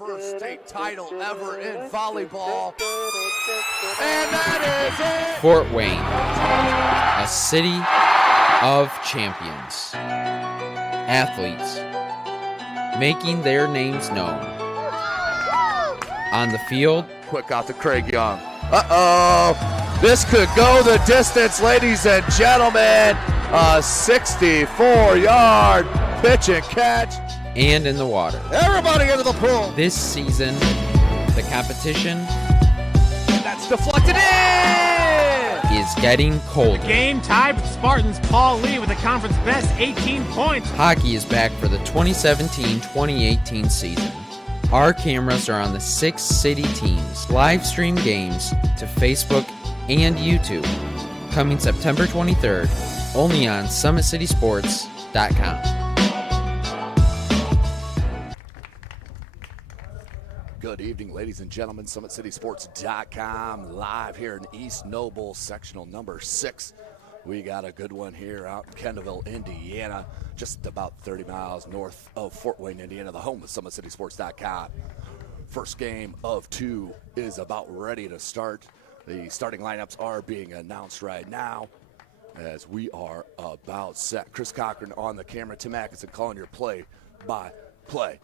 first state title ever in volleyball. And that is it! Fort Wayne, a city of champions. Athletes making their names known. On the field, Quick out to Craig Young. Uh-oh! This could go the distance, ladies and gentlemen. A 64-yard pitch and catch. and in the water. Everybody into the pool. This season, the competition That's deflected in. is getting colder. Game tied with Spartans Paul Lee with the conference best 18 points. Hockey is back for the 2017-2018 season. Our cameras are on the 6 city teams. Live stream games to Facebook and YouTube. Coming September 23rd, only on SummitCitySports.com. Good evening, ladies and gentlemen. SummitCitySports.com, live here in East Noble, sectional number 6. We got a good one here out in Kendallville, Indiana, just about 30 miles north of Fort Wayne, Indiana, the home of SummitCitySports.com. First game of 2 is about ready to start. The starting lineups are being announced right now as we are about set. Chris Cochran on the camera, Tim Atkinson calling your play-by-play.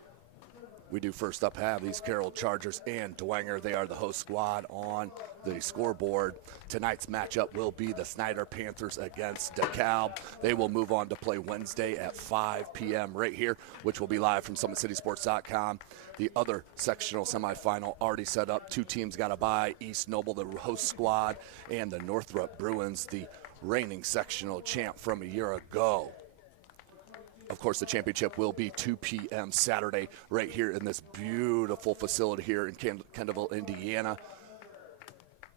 We do first up have these Carroll Chargers and Dwenger. They are the host squad on the scoreboard. Tonight's matchup will be the Snyder Panthers against DeKalb. They will move on to play Wednesday at 5 p.m. right here, which will be live from SummitCitySports.com. The other sectional semifinal already set up. 2 teams got a bye. East Noble, the host squad, and the Northrop Bruins, the reigning sectional champ from a year ago. Of course, the championship will be 2 p.m. Saturday right here in this beautiful facility here in Kendallville, Indiana,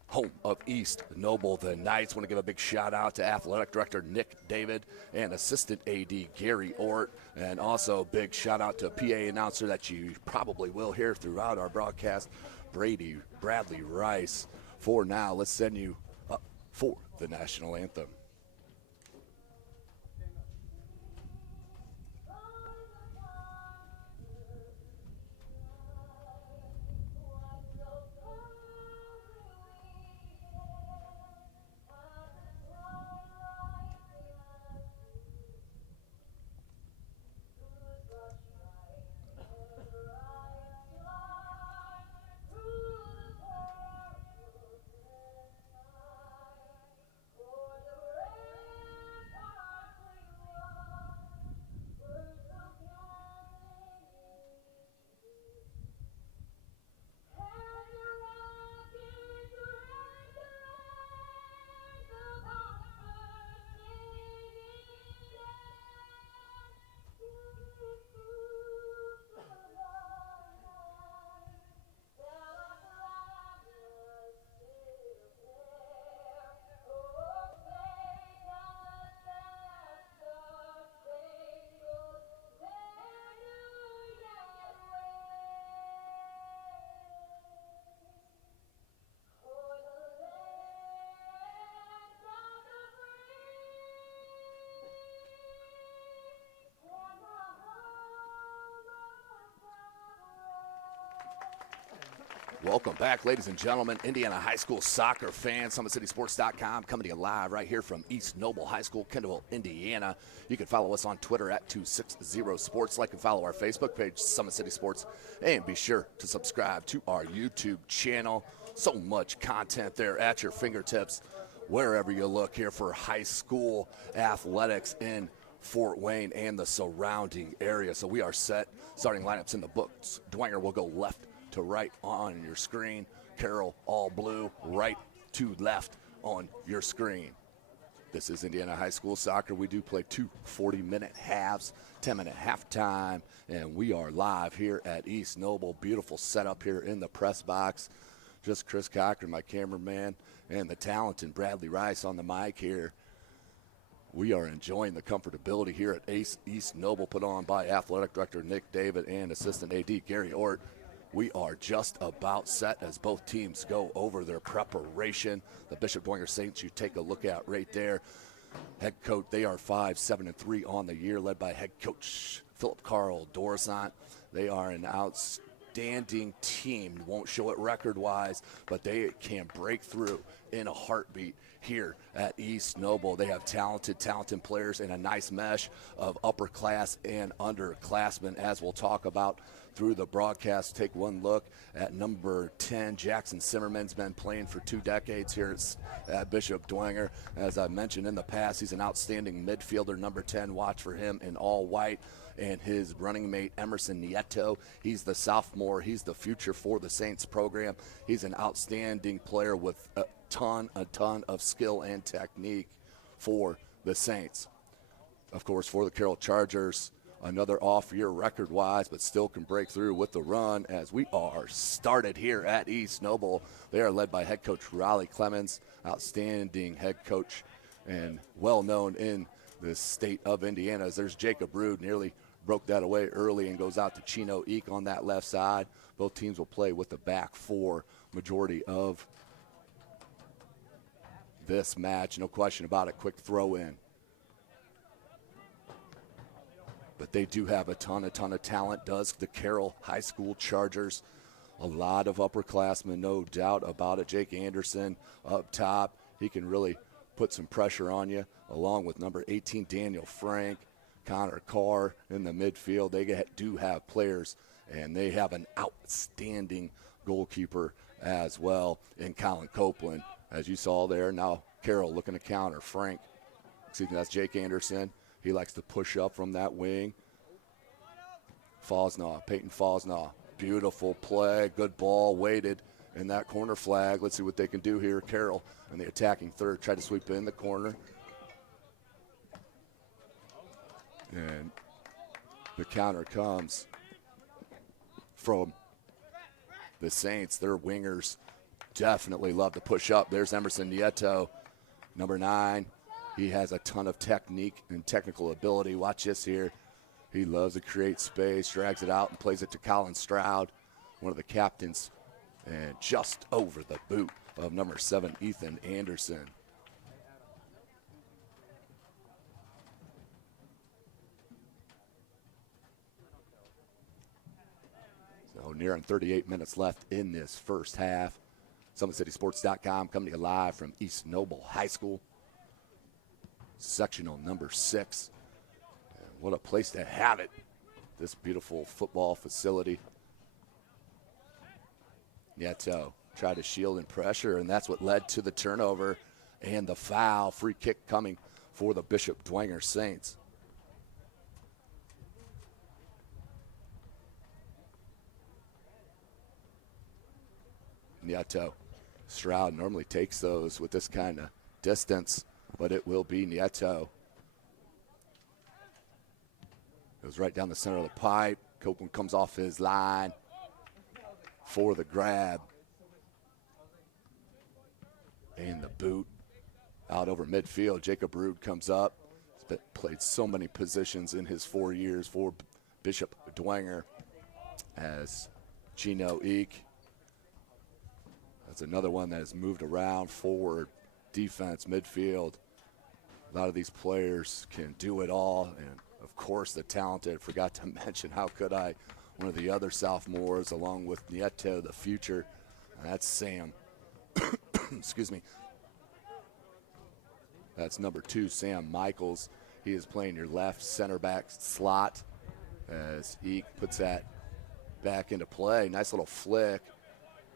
home of East Noble. The Knights want to give a big shout out to Athletic Director Nick David and Assistant AD Gary Ort, and also big shout out to a PA announcer that you probably will hear throughout our broadcast, Bradley Rice. For now, let's send you up for the national anthem. Welcome back, ladies and gentlemen. Indiana high school soccer fans, SummitCitySports.com, coming to you live right here from East Noble High School, Kendallville, Indiana. You can follow us on Twitter at 260sports. Like and follow our Facebook page, Summit City Sports. And be sure to subscribe to our YouTube channel. So much content there at your fingertips wherever you look here for high school athletics in Fort Wayne and the surrounding area. So we are set. Starting lineups in the books. Dwenger will go left to right on your screen. Carroll all blue, right to left on your screen. This is Indiana High School Soccer. We do play 2 40-minute halves, 10-minute halftime, and we are live here at East Noble. Beautiful setup here in the press box. Just Chris Cochran, my cameraman, and the talented Bradley Rice on the mic here. We are enjoying the comfortability here at East Noble, put on by Athletic Director Nick David and Assistant AD Gary Ort. We are just about set as both teams go over their preparation. The Bishop Dwenger Saints you take a look at right there. Head coach, they are 5-7-3 on the year, led by head coach Philip Carl Dorisant. They are an outstanding team. Won't show it record-wise, but they can break through in a heartbeat here at East Noble. They have talented players and a nice mesh of upper class and underclassmen, as we'll talk about through the broadcast. Take one look at number 10, Jackson Simmerman's been playing for 2 decades here at Bishop Dwenger. As I mentioned in the past, he's an outstanding midfielder. Number 10, watch for him in all white. And his running mate, Emerson Nieto, he's the sophomore. He's the future for the Saints program. He's an outstanding player with a ton of skill and technique for the Saints. Of course, for the Carroll Chargers, another off year record-wise, but still can break through with the run as we are started here at East Noble. They are led by head coach Raleigh Clemens, outstanding head coach and well-known in the state of Indiana. As there's Jacob Rude, nearly broke that away early and goes out to Chino Eek on that left side. Both teams will play with the back four majority of this match. No question about it. Quick throw in. But they do have a ton of talent, does the Carroll High School Chargers. A lot of upperclassmen, no doubt about it. Jake Anderson up top. He can really put some pressure on you, along with number 18, Daniel Frank, Connor Carr in the midfield. They do have players, and they have an outstanding goalkeeper as well in Colin Copeland. As you saw there, now Carroll looking to counter. That's Jake Anderson. He likes to push up from that wing. Peyton Fosnaw. Beautiful play, good ball, weighted in that corner flag. Let's see what they can do here. Carroll and the attacking third try to sweep in the corner. And the counter comes from the Saints. Their wingers definitely love to push up. There's Emerson Nieto, number 9. He has a ton of technique and technical ability. Watch this here. He loves to create space, drags it out, and plays it to Colin Stroud, one of the captains, and just over the boot of number 7, Ethan Anderson. So nearing 38 minutes left in this first half. SummitCitySports.com coming to you live from East Noble High School. Sectional number 6. And what a place to have it. This beautiful football facility. Nieto tried to shield and pressure, and that's what led to the turnover and the foul. Free kick coming for the Bishop Dwenger Saints. Nieto. Stroud normally takes those with this kind of distance, but it will be Nieto. Goes right down the center of the pipe. Copeland comes off his line for the grab. And the boot out over midfield. Jacob Rude comes up. He's played so many positions in his 4 years for Bishop Dwenger. As Chino Eek. That's another one that has moved around, forward, defense, midfield. A lot of these players can do it all. And, of course, the talented. Forgot to mention, how could I, one of the other sophomores, along with Nieto, the future. And that's Sam. Excuse me. That's number 2, Sam Michaels. He is playing your left center back slot as Eek puts that back into play. Nice little flick.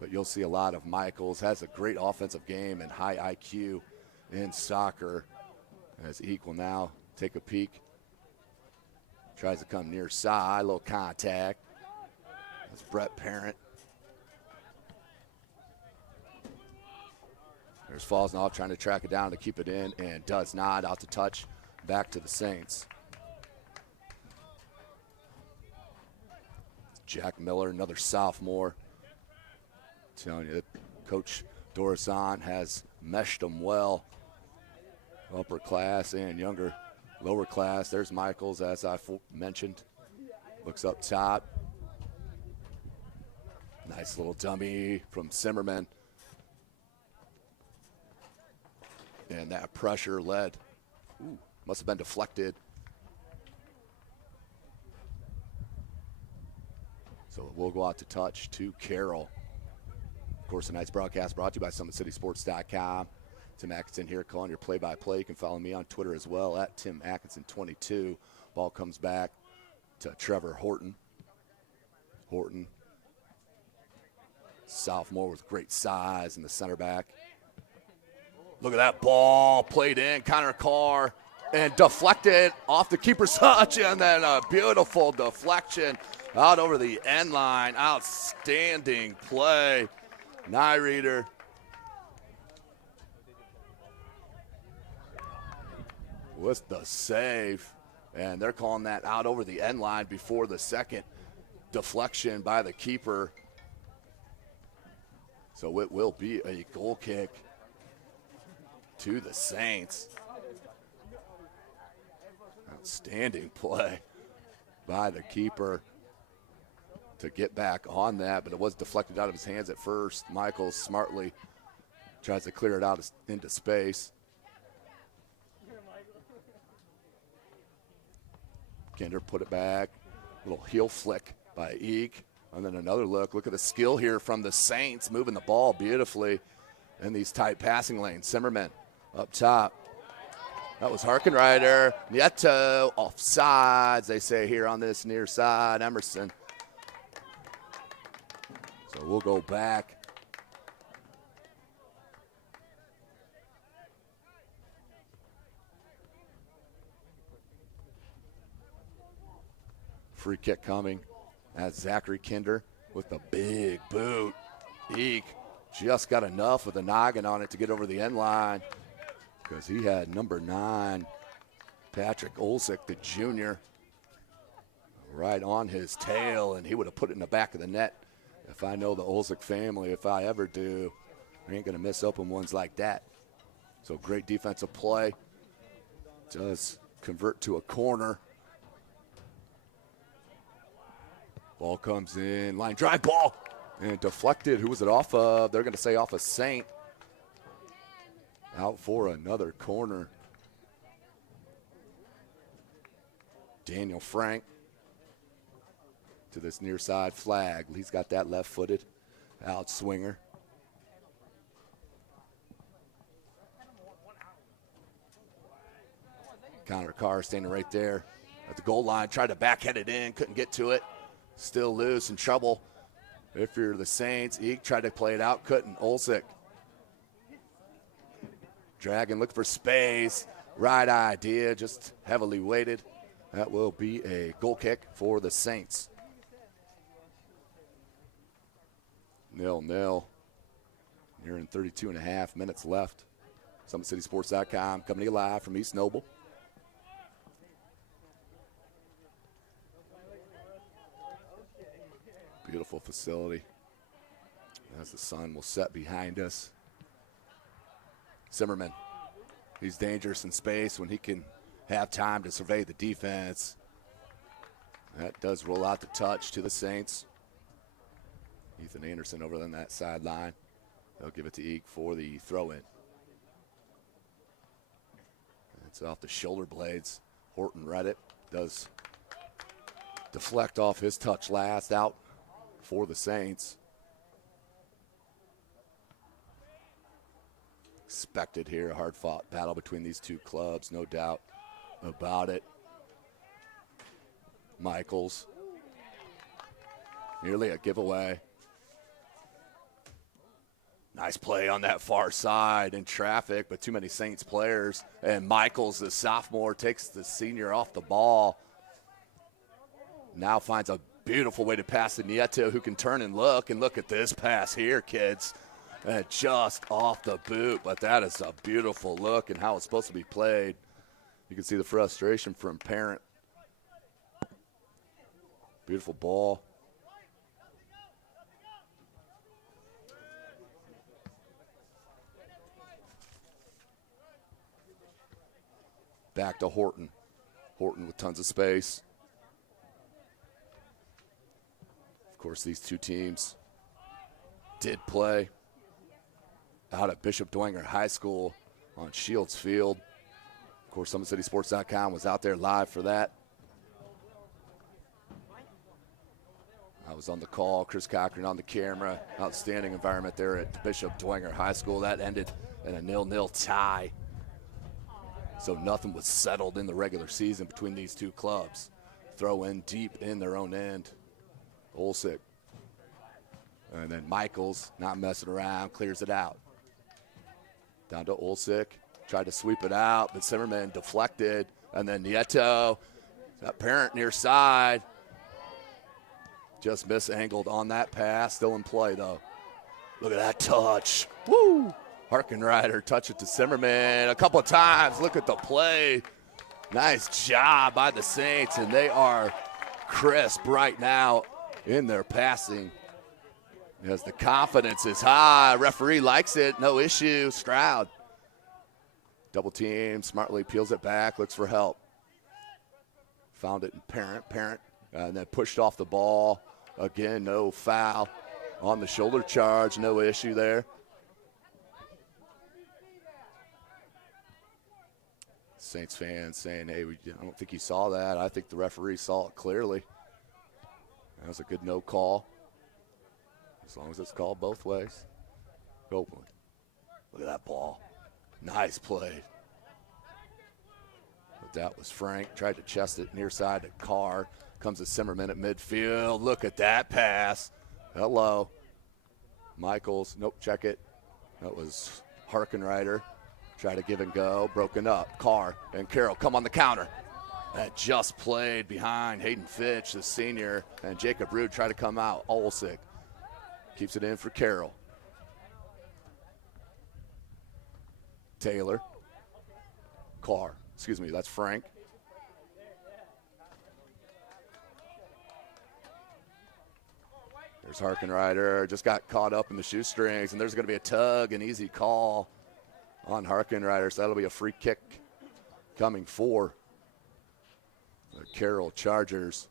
But you'll see a lot of Michaels. Has a great offensive game and high IQ in soccer. As Eek will now take a peek. Tries to come near side. A little contact. That's Brett Parent. There's Fosnaw trying to track it down to keep it in, and does not. Out to touch. Back to the Saints. Jack Miller, another sophomore. Telling you, Coach Dorison has meshed them well. Upper class and younger, lower class. There's Michaels, as I mentioned. Looks up top. Nice little dummy from Zimmerman. And that pressure led. Must have been deflected. So we'll go out to touch to Carroll. Of course, tonight's broadcast brought to you by SummitCitySports.com. Tim Atkinson here calling your play-by-play. You can follow me on Twitter as well at Tim Atkinson22. Ball comes back to Trevor Horton. Horton, sophomore with great size in the center back. Look at that ball played in, Connor Carr, and deflected off the keeper's touch, and then a beautiful deflection out over the end line. Outstanding play. Nyreeder. With the save, and they're calling that out over the end line before the second deflection by the keeper. So it will be a goal kick to the Saints. Outstanding play by the keeper to get back on that, but it was deflected out of his hands at first. Michaels smartly tries to clear it out into space. Kinder put it back. Little heel flick by Eek. And then another look. Look at the skill here from the Saints, moving the ball beautifully in these tight passing lanes. Zimmerman up top. That was Harkenrider. Nieto offsides, they say here on this near side. Emerson. So we'll go back. Free kick coming. That's Zachary Kinder with the big boot. Eek just got enough with a noggin on it to get over the end line because he had number 9, Patrick Olsick, the junior, right on his tail, and he would have put it in the back of the net. If I know the Olsick family, if I ever do, I ain't going to miss open ones like that. So great defensive play. Does convert to a corner. Ball comes in, line drive ball, and deflected. Who was it off of? They're going to say off of Saint. Out for another corner. Daniel Frank to this near side flag. He's got that left-footed out swinger. Connor Carr standing right there at the goal line, tried to backhead it in, couldn't get to it. Still loose, in trouble. If you're the Saints, Eek tried to play it out, couldn't. Olsick. Dragon look for space. Right idea, just heavily weighted. That will be a goal kick for the Saints. 0-0. Nearing 32 and a half minutes left. SummitCitySports.com coming to you live from East Noble. Beautiful facility as the sun will set behind us. Zimmerman, he's dangerous in space when he can have time to survey the defense. That does roll out the touch to the Saints. Ethan Anderson over on that sideline. They'll give it to Eek for the throw-in. It's off the shoulder blades. Horton read it. Does deflect off his touch last. Out for the Saints. Expected here, a hard-fought battle between these two clubs, no doubt about it. Michaels, nearly a giveaway. Nice play on that far side in traffic, but too many Saints players. And Michaels, the sophomore, takes the senior off the ball. Now finds a beautiful way to pass to Nieto, who can turn and look at this pass here, kids. And just off the boot, but that is a beautiful look and how it's supposed to be played. You can see the frustration from Parent. Beautiful ball. Back to Horton. Horton with tons of space. Of course, these two teams did play out at Bishop Dwenger High School on Shields Field. Of course, SummitCitySports.com was out there live for that. I was on the call, Chris Cochran on the camera. Outstanding environment there at Bishop Dwenger High School. That ended in a 0-0 tie. So nothing was settled in the regular season between these two clubs. Throw in deep in their own end. Olsick. And then Michaels, not messing around, clears it out. Down to Olsick. Tried to sweep it out, but Zimmerman deflected. And then Nieto, that Parent near side. Just misangled on that pass. Still in play, though. Look at that touch. Woo! Harkenrider touch it to Zimmerman a couple of times. Look at the play. Nice job by the Saints, and they are crisp right now in their passing. As the confidence is high, referee likes it, no issue. Stroud. Double team, smartly peels it back, looks for help. Found it in Parent, and then pushed off the ball. Again, no foul. On the shoulder charge, no issue there. Saints fans saying, hey, I don't think he saw that. I think the referee saw it clearly. That was a good no call. As long as it's called both ways. Copeland. Look at that ball. Nice play. But that was Frank. Tried to chest it near side to Carr. Comes to Zimmerman at midfield. Look at that pass. Hello. Michaels. Nope, check it. That was Harkenrider. Try to give and go. Broken up. Carr and Carroll come on the counter. That just played behind Hayden Fitch, the senior, and Jacob Rude try to come out. Olsick keeps it in for Carroll. Taylor. Carr. Excuse me, that's Frank. There's Harkenrider. Just got caught up in the shoestrings, and there's going to be a tug, an easy call on Harkenrider, so that'll be a free kick coming for the Carroll Chargers.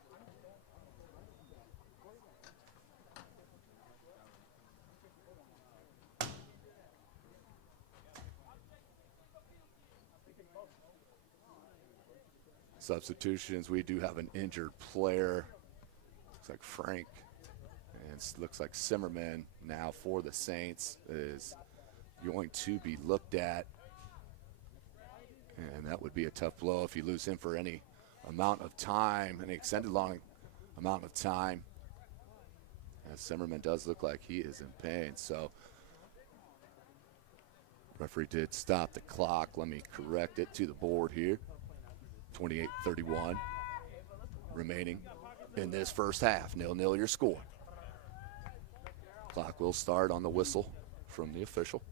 Substitutions, we do have an injured player. Looks like Frank, and it looks like Zimmerman now for the Saints is going to be looked at. And that would be a tough blow if you lose him for any amount of time, any extended long amount of time. As Zimmerman does look like he is in pain. So referee did stop the clock. Let me correct it to the board here. 28-31 remaining in this first half. 0-0 your score. Clock will start on the whistle from the official.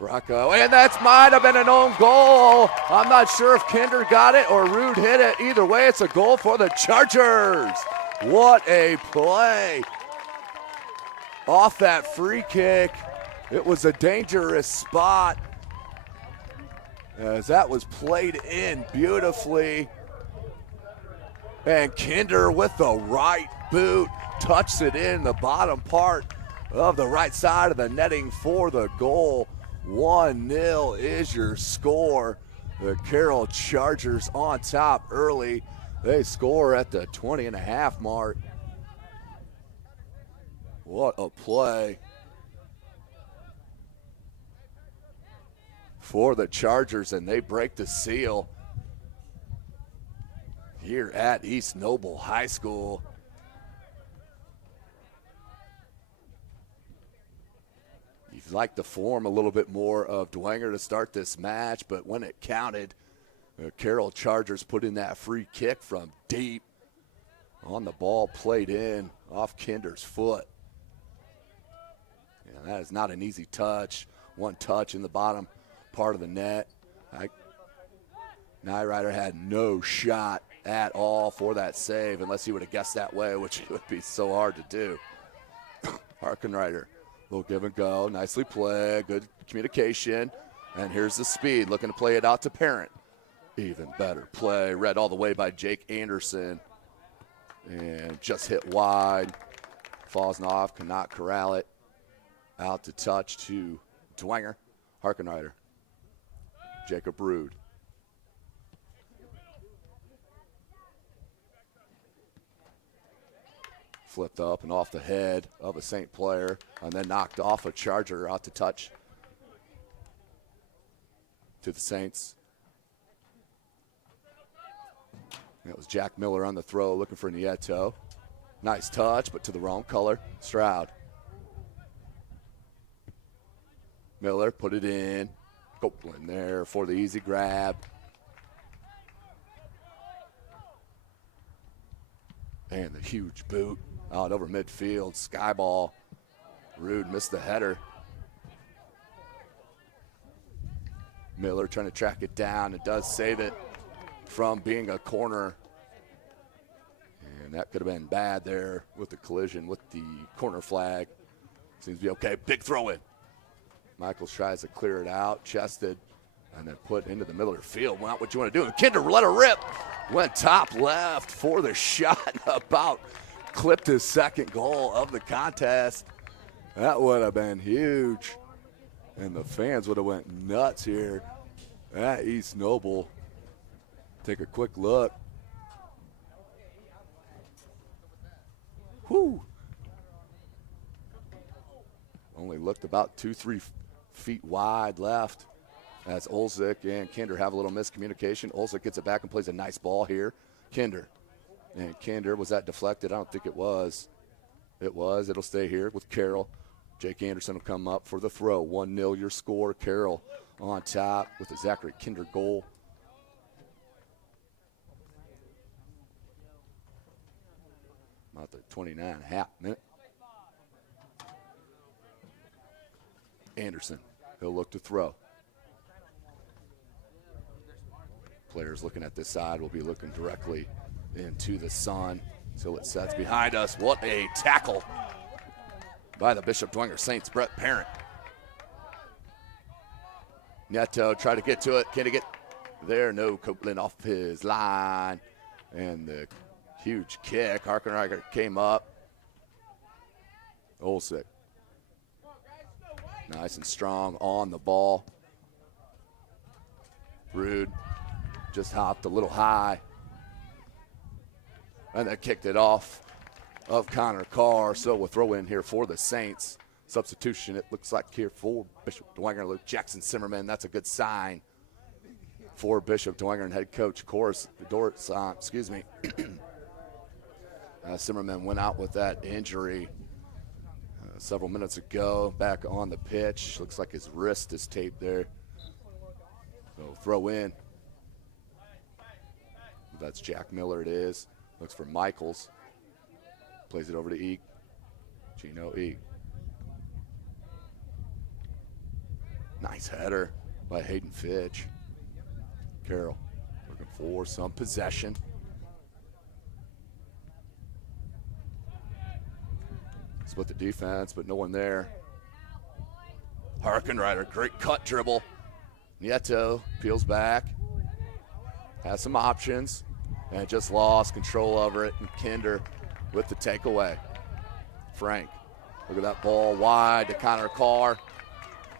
Bracco, and that might have been an own goal. I'm not sure if Kinder got it or Rude hit it. Either way, it's a goal for the Chargers. What a play. Off that free kick. It was a dangerous spot as that was played in beautifully. And Kinder with the right boot touched it in the bottom part of the right side of the netting for the goal. 1-0 is your score. The Carroll Chargers on top early. They score at the 20.5 mark. What a play for the Chargers, and they break the seal here at East Noble High School. You'd like to form a little bit more of Dwenger to start this match, but when it counted, the Carroll Chargers put in that free kick from deep on the ball, played in off Kinder's foot. Yeah, that is not an easy touch. One touch in the bottom part of the net. Nyrider had no shot at all for that save unless he would have guessed that way, which would be so hard to do. Harkenrider. Little give and go, nicely played, good communication, and here's the speed, looking to play it out to Parent. Even better play, read all the way by Jake Anderson, and just hit wide Fosnoff cannot corral it. Out to touch to Dwenger. Harkenreiter. Jacob Rude. Flipped up and off the head of a St. player and then knocked off a Charger out to touch to the Saints. That was Jack Miller on the throw looking for Nieto. Nice touch, but to the wrong color. Stroud. Miller put it in. Copeland there for the easy grab. And the huge boot out over midfield. Sky ball. Rude missed the header. Miller trying to track it down. It does save it from being a corner. And that could have been bad there with the collision with the corner flag. Seems to be okay. Big throw in. Michaels tries to clear it out, chested, and then put into the middle of the field. Not what you want to do. And Kinder let her rip. Went top left for the shot. About clipped his second goal of the contest. That would have been huge. And the fans would have went nuts here at East Noble. Take a quick look. Whew. Only looked about 2-3 feet wide left as Olzik and Kinder have a little miscommunication. Olzik gets it back and plays a nice ball here. Kinder. And Kinder, was that deflected? I don't think it was. It was. It'll stay here with Carroll. Jake Anderson will come up for the throw. 1-0 your score. Carroll on top with the Zachary Kinder goal. About the 29.5 minute. Anderson, he'll look to throw. Players looking at this side will be looking directly into the sun until it sets behind us. What a tackle by the Bishop Dwenger Saints, Brett Parent. Neto tried to get to it. Can he get there? No, Copeland off his line. And the huge kick. Harkenreiter came up. Olsik. Nice and strong on the ball. Rude just hopped a little high. And then kicked it off of Connor Carr. So we'll throw in here for the Saints. Substitution, it looks like here for Bishop Dwenger, Luke Jackson Zimmerman. That's a good sign for Bishop Dwenger and head coach Zimmerman went out with that injury several minutes ago, back on the pitch. Looks like his wrist is taped there. So throw in. That's Jack Miller, it is. Looks for Michaels. Plays it over to Eek. Gino Eek. Nice header by Hayden Fitch. Carroll looking for some possession. Split the defense, but no one there. Harkenreiter, great cut dribble. Nieto peels back. Has some options. And just lost control over it. And Kinder with the takeaway. Frank, look at that ball wide to Connor Carr.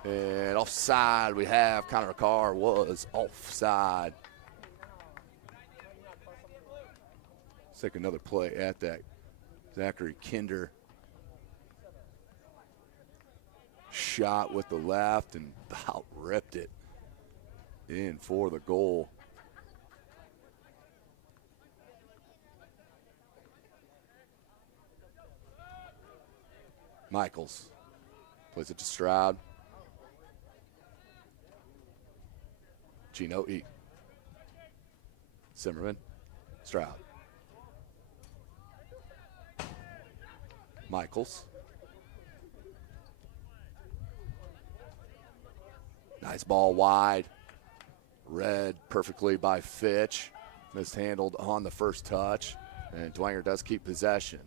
And offside we have. Connor Carr was offside. Let's take another play at that. Zachary Kinder. Shot with the left and about ripped it in for the goal. Michaels plays it to Stroud. Gino Eek. Zimmerman. Stroud. Michaels. Nice ball wide. Read perfectly by Fitch. Mishandled on the first touch. And Dwenger does keep possession.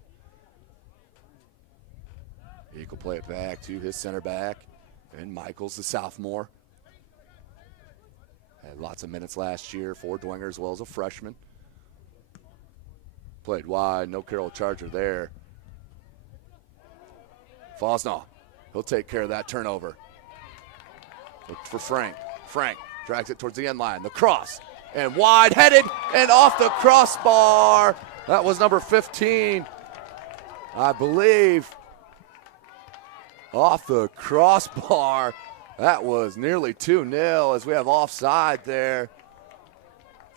He will play it back to his center back. And Michaels, the sophomore. Had lots of minutes last year for Dwenger as well as a freshman. Played wide, no Carroll Charger there. Fosnaugh, he'll take care of that turnover. Look for Frank. Frank drags it towards the end line. The cross, and wide headed and off the crossbar. That was number 15, I believe. Off the crossbar. That was nearly 2-0 as we have offside there.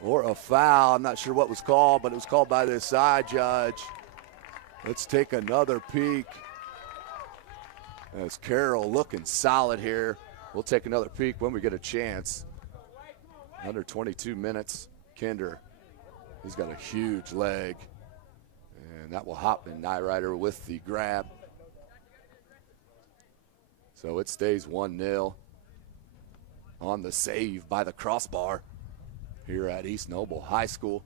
Or a foul. I'm not sure what was called, but it was called by the side judge. Let's take another peek. As Carroll looking solid here. We'll take another peek when we get a chance. Under 22 minutes. Kinder, he's got a huge leg. And that will hop in Nyrider with the grab. So it stays 1-0 on the save by the crossbar here at East Noble High School.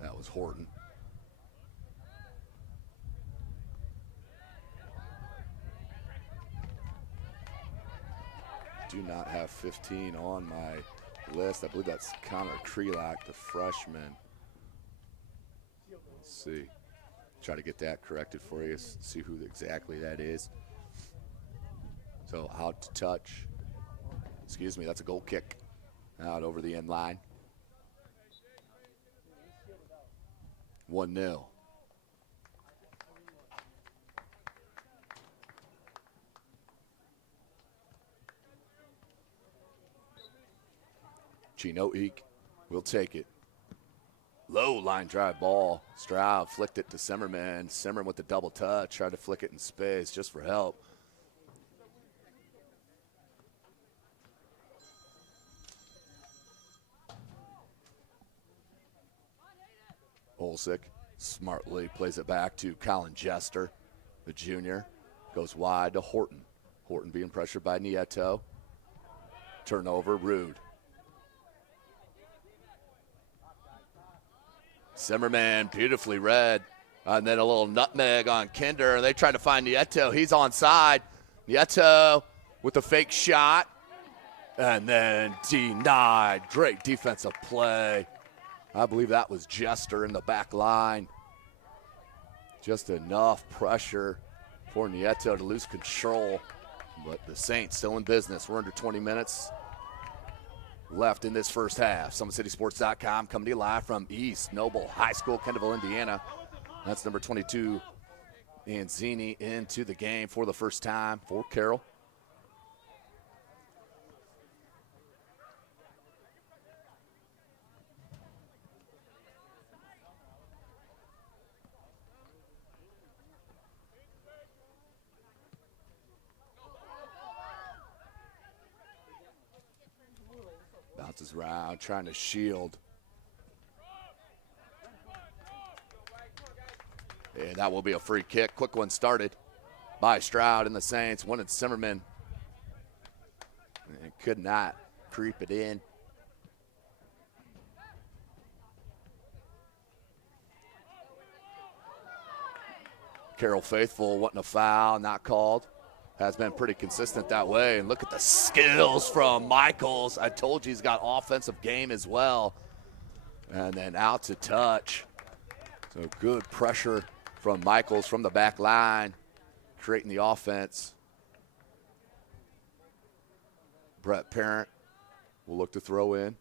That was Horton. Do not have 15 on my list. I believe that's Connor Krelak, the freshman. Let's see. Try to get that corrected for you, see who exactly that is. So out to touch. Excuse me, that's a goal kick. Out over the end line. 1-0. Chinook will take it. Low line drive ball. Stroud flicked it to Simmerman. Simmerman with the double touch. Tried to flick it in space just for help. Olsick smartly plays it back to Colin Jester, the junior. Goes wide to Horton. Horton being pressured by Nieto. Turnover, Rude. Simmerman beautifully read. And then a little nutmeg on Kinder. They try to find Nieto. He's onside. Nieto with a fake shot. And then denied. Great defensive play. I believe that was Jester in the back line. Just enough pressure for Nieto to lose control. But the Saints still in business. We're under 20 minutes left in this first half. SummitCitySports.com coming to you live from East Noble High School, Kendallville, Indiana. That's number 22, Anzini into the game for the first time for Carroll. Bounces around, trying to shield. And that will be a free kick. Quick one started by Stroud and the Saints. Wanted Simmerman. And could not creep it in. Carroll faithful wanting a foul, not called. Has been pretty consistent that way. And look at the skills from Michaels. I told you he's got offensive game as well. And then out to touch. So good pressure from Michaels from the back line, creating the offense. Brett Parent will look to throw in.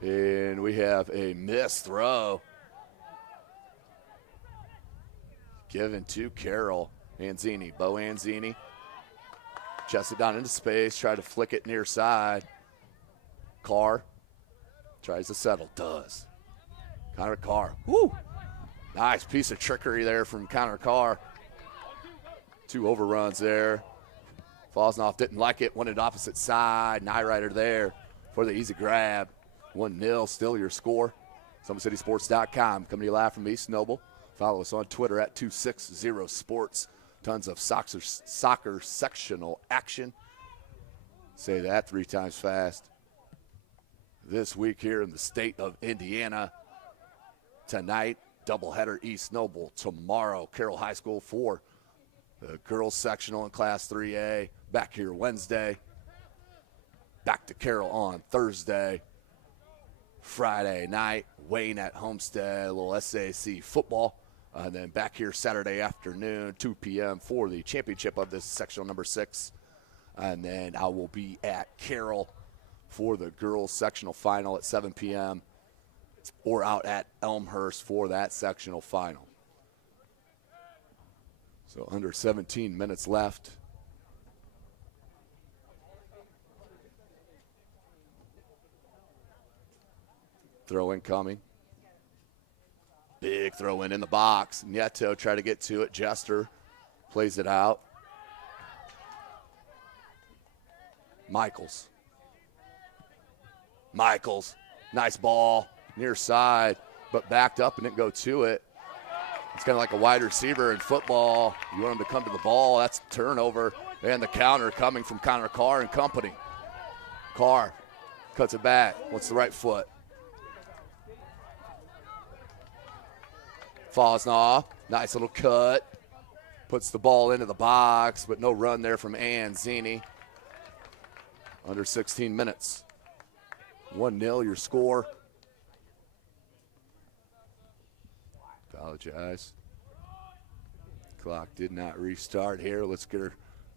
And we have a missed throw. Given to Carroll. Anzini, Bo Anzini. Chests it down into space, try to flick it near side. Carr tries to settle, does. Connor Carr, woo! Nice piece of trickery there from Connor Carr. 2 overruns there. Fosnoff didn't like it, wanted opposite side. Nyrider there for the easy grab. 1-0, still your score. SummitCitySports.com coming to you live from East Noble. Follow us on Twitter at 260sports. Tons of soccer sectional action. Say that 3 times fast. This week here in the state of Indiana. Tonight doubleheader East Noble tomorrow. Carroll High School for the girls sectional in Class 3A. Back here Wednesday. Back to Carroll on Thursday. Friday night, Wayne at Homestead, a little SAC football. And then back here Saturday afternoon, 2 p.m. for the championship of this sectional number 6. And then I will be at Carroll for the girls sectional final at 7 p.m. or out at Elmhurst for that sectional final. So under 17 minutes left. Throw in coming. Big throw in the box. Nieto try to get to it. Jester plays it out. Michaels. Nice ball. Near side, but backed up and didn't go to it. It's kind of like a wide receiver in football. You want him to come to the ball. That's turnover. And the counter coming from Connor Carr and company. Carr cuts it back. What's the right foot? Fosnaw, nice little cut. Puts the ball into the box, but no run there from Anzini. Under 16 minutes. 1-0 your score. Apologize. Clock did not restart here. Let's get her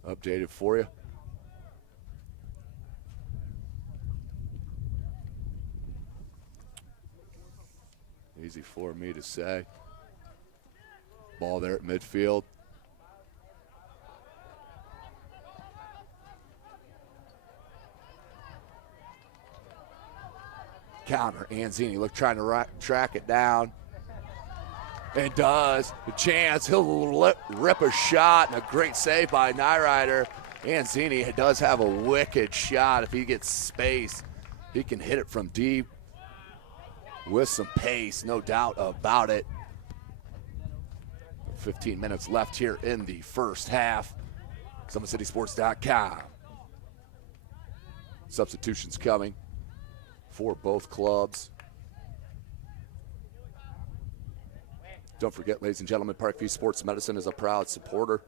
updated for you. Easy for me to say. Ball there at midfield. Counter, Anzini trying to track it down. And does. The chance, he'll rip a shot, and a great save by Nyrider. Anzini does have a wicked shot. If he gets space, he can hit it from deep with some pace, no doubt about it. 15 minutes left here in the first half. SummitCitySports.com. Substitutions coming for both clubs. Don't forget, ladies and gentlemen, Parkview Sports Medicine is a proud supporter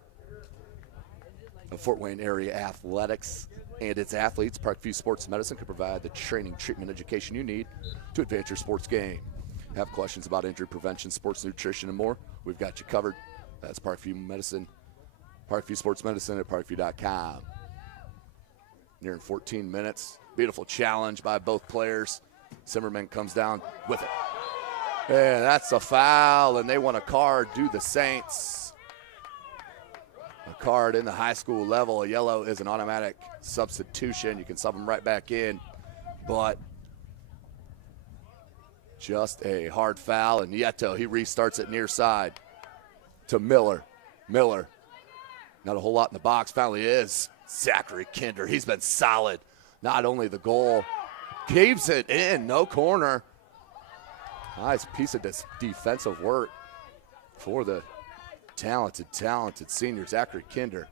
of Fort Wayne area athletics and its athletes. Parkview Sports Medicine can provide the training, treatment, education you need to advance your sports game. Have questions about injury prevention, sports nutrition, and more? We've got you covered. That's Parkview Medicine, Parkview Sports Medicine at parkview.com. Nearing 14 minutes. Beautiful challenge by both players. Zimmerman comes down with it. And that's a foul, and they want a card. Do the Saints. A card in the high school level. A yellow is an automatic substitution. You can sub them right back in, but just a hard foul. And Nieto, he restarts it near side to Miller. Miller, not a whole lot in the box. Finally is Zachary Kinder. He's been solid. Not only the goal, caves it in, no corner. Nice piece of defensive work for the talented senior Zachary Kinder.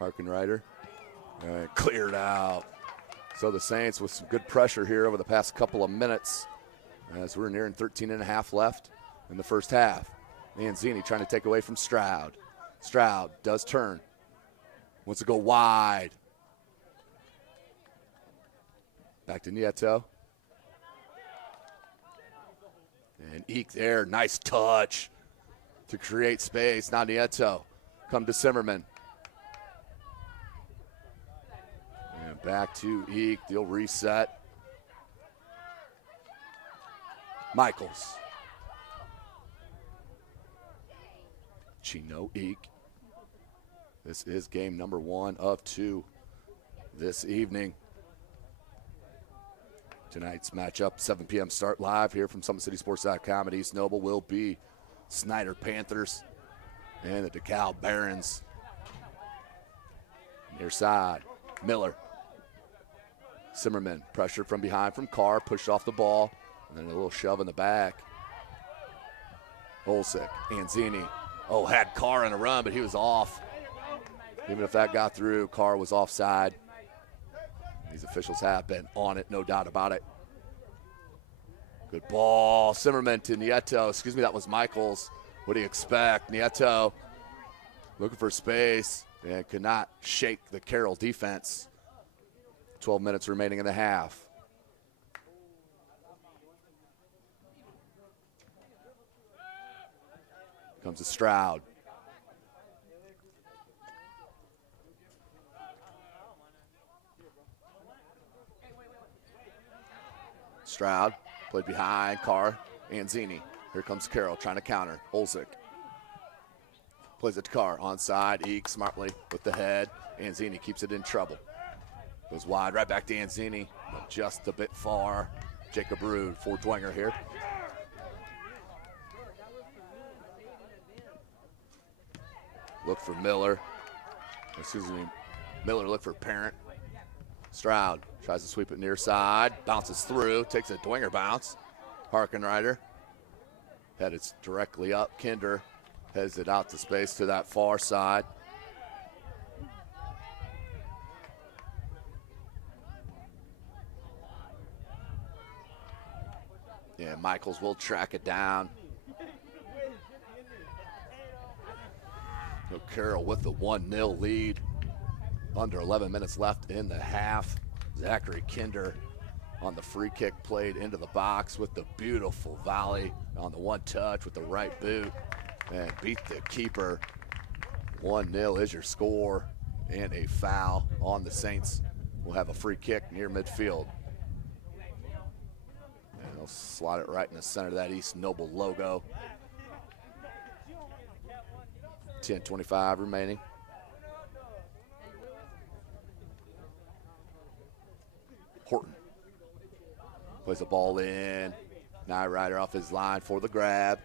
Harkenrider cleared out. So the Saints with some good pressure here over the past couple of minutes as we're nearing 13 and a half left in the first half. Manzini trying to take away from Stroud. Stroud does turn. Wants to go wide. Back to Nieto. And Eek there, nice touch to create space. Now Nieto, come to Zimmerman. And back to Eek, they'll reset. Michaels. Chino Eek. This is game number 1 of 2 this evening. Tonight's matchup, 7 p.m. start live here from SummitCitySports.com at East Noble will be Snyder Panthers and the DeKalb Barons. Near side, Miller. Zimmerman, pressure from behind from Carr, pushed off the ball, and then a little shove in the back. Olsek, Anzini. Oh, had Carr in a run, but he was off. Even if that got through, Carr was offside. These officials have been on it, no doubt about it. Good ball. Zimmerman to Nieto. Excuse me, that was Michaels. What do you expect? Nieto looking for space and could not shake the Carroll defense. 12 minutes remaining in the half. Comes to Stroud. Stroud played behind Carr. Anzini. Here comes Carroll trying to counter. Olczyk plays it to Carr. Onside. Eek smartly with the head. Anzini keeps it in trouble. Goes wide. Right back to Anzini. But just a bit far. Jacob Rude for Dwenger here. Look for Miller. Excuse me. Miller look for Parent. Stroud tries to sweep it near side. Bounces through. Takes a Dwenger bounce. Harkenrider. Headed directly up. Kinder heads it out to space to that far side. Yeah, Michaels will track it down. So Carroll with the 1-0 lead. Under 11 minutes left in the half. Zachary Kinder on the free kick played into the box with the beautiful volley on the one touch with the right boot and beat the keeper. 1-0 is your score, and a foul on the Saints. We'll have a free kick near midfield. And they'll slot it right in the center of that East Noble logo. 10:25 remaining. Horton plays the ball in. Nyrider off his line for the grab.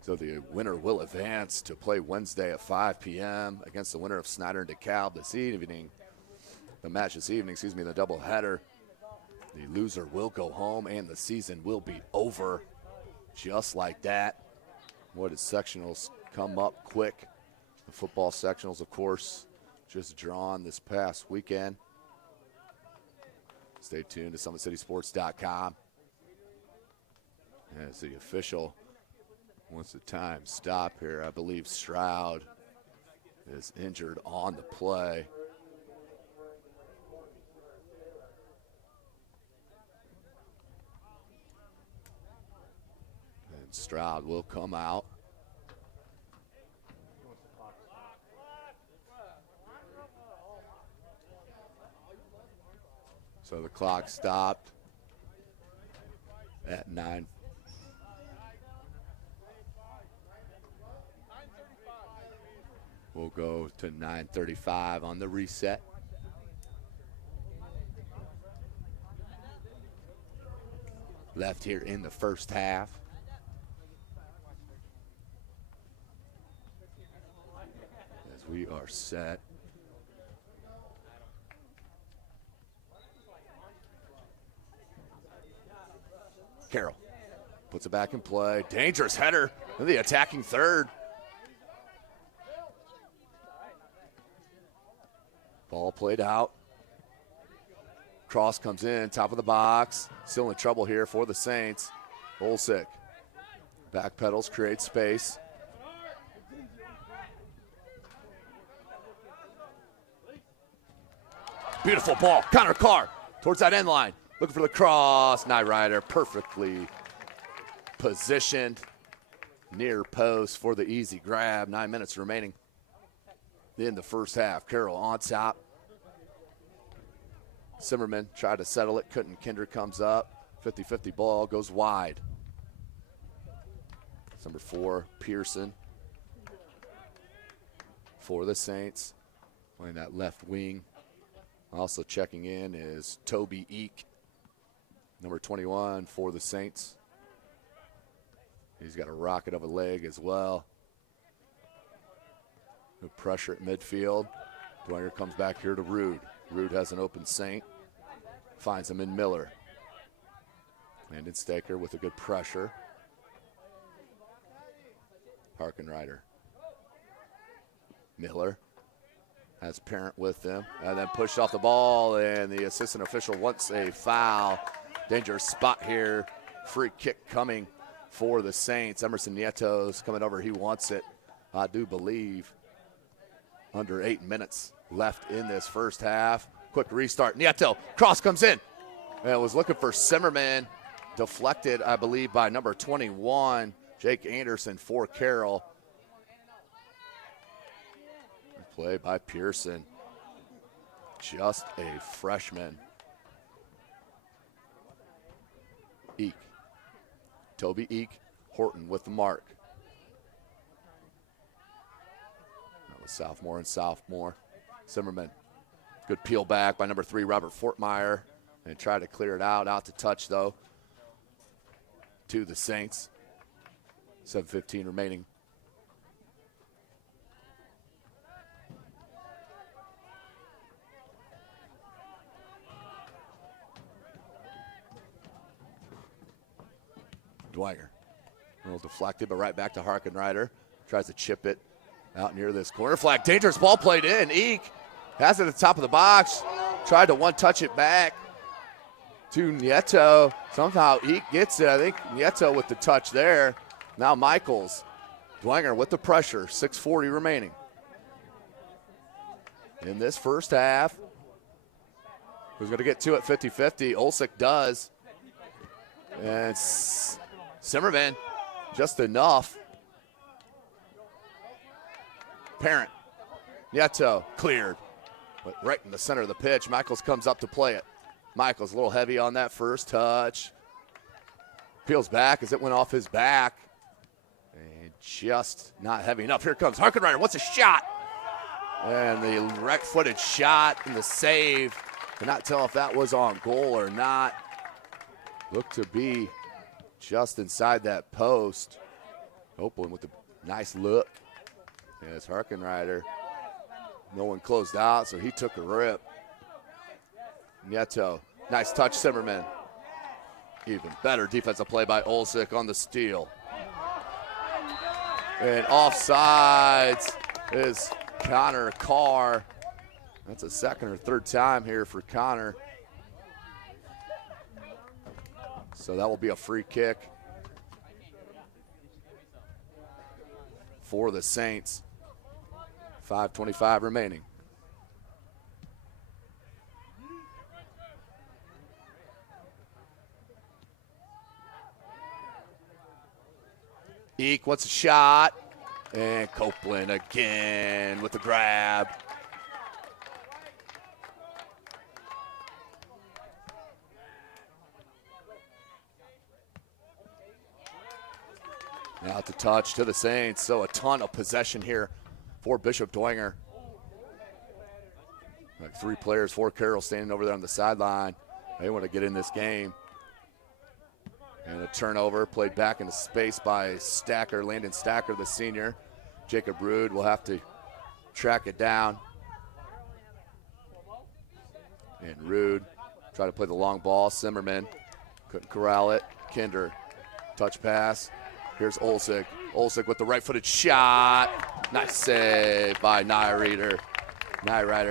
So the winner will advance to play Wednesday at 5 p.m. against the winner of Snyder and DeKalb this evening. The match this evening, the doubleheader. The loser will go home and the season will be over just like that. What is sectionals come up quick? The football sectionals, of course, just drawn this past weekend. Stay tuned to SummitCitySports.com. As the official, once the time stop here, I believe Stroud is injured on the play. And Stroud will come out. So the clock stopped at 9. We'll go to 9:35 on the reset. Left here in the first half. As we are set. Carroll puts it back in play. Dangerous header in the attacking third. Ball played out. Cross comes in, top of the box. Still in trouble here for the Saints. Olczyk backpedals, creates space. Beautiful ball. Connor Carr towards that end line. Looking for the cross. Nyrider perfectly positioned near post for the easy grab. 9 minutes remaining in the first half. Carroll on top. Zimmerman tried to settle it. Couldn't. Kinder comes up. 50-50 ball goes wide. Number 4, Pearson for the Saints. Playing that left wing. Also checking in is Toby Eek. Number 21 for the Saints. He's got a rocket of a leg as well. Good pressure at midfield. Dwenger comes back here to Rude. Rude has an open Saint. Finds him in Miller. Landon Staker with a good pressure. Harkenrider. Miller has Parent with them. And then pushed off the ball, and the assistant official wants a foul Dangerous spot here. Free kick coming for the Saints. Emerson Nieto's coming over. He wants it, I do believe. Under 8 minutes left in this first half. Quick restart. Nieto, cross comes in. And was looking for Zimmerman. Deflected, I believe, by number 21, Jake Anderson for Carroll. Play by Pearson. Just a freshman. Eek. Toby Eek. Horton with the mark. That was sophomore and sophomore. Zimmerman. Good peel back by number 3, Robert Fortmeyer. And try to clear it out to touch, though, to the Saints. 7:15 remaining. Dwenger. A little deflected, but right back to Harkenrider. Tries to chip it out near this corner flag. Dangerous ball played in. Eek has it at the top of the box. Tried to one-touch it back to Nieto. Somehow Eek gets it. I think Nieto with the touch there. Now Michaels. Dwenger with the pressure. 6:40 remaining. In this first half. Who's going to get to it 50-50? Olsick does. And it's Zimmerman, just enough. Parent. Nieto cleared. But right in the center of the pitch. Michaels comes up to play it. Michaels a little heavy on that first touch. Peels back as it went off his back. And just not heavy enough. Here comes Harkenrider. What's a shot? And the right-footed shot and the save. Cannot tell if that was on goal or not. Looked to be just inside that post. Copeland with a nice look. As Harkenrider. No one closed out, so he took a rip. Nieto. Nice touch, Zimmerman. Even better defensive play by Olsick on the steal. And offsides is Connor Carr. That's a second or third time here for Connor. So that will be a free kick for the Saints. 5:25 remaining. Eek wants a shot. And Copeland again with the grab. Now to touch to the Saints. So a ton of possession here for Bishop Dwenger. Like 3 players, 4 Carroll standing over there on the sideline. They want to get in this game. And a turnover played back into space by Stacker, Landon Stacker, the senior. Jacob Rude will have to track it down. And Rude try to play the long ball. Zimmerman couldn't corral it. Kinder, touch pass. Here's Olsick. Olsick with the right-footed shot. Nice save by Nyrider,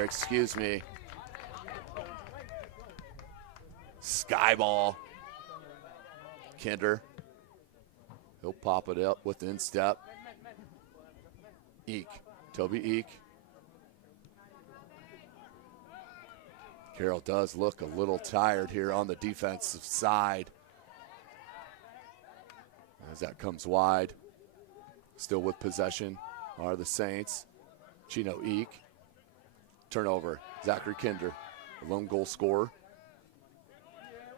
excuse me. Sky ball. Kinder. He'll pop it up with instep. Eek. Toby Eek. Carroll does look a little tired here on the defensive side. As that comes wide. Still with possession are the Saints. Chino Eek. Turnover. Zachary Kinder, the lone goal scorer.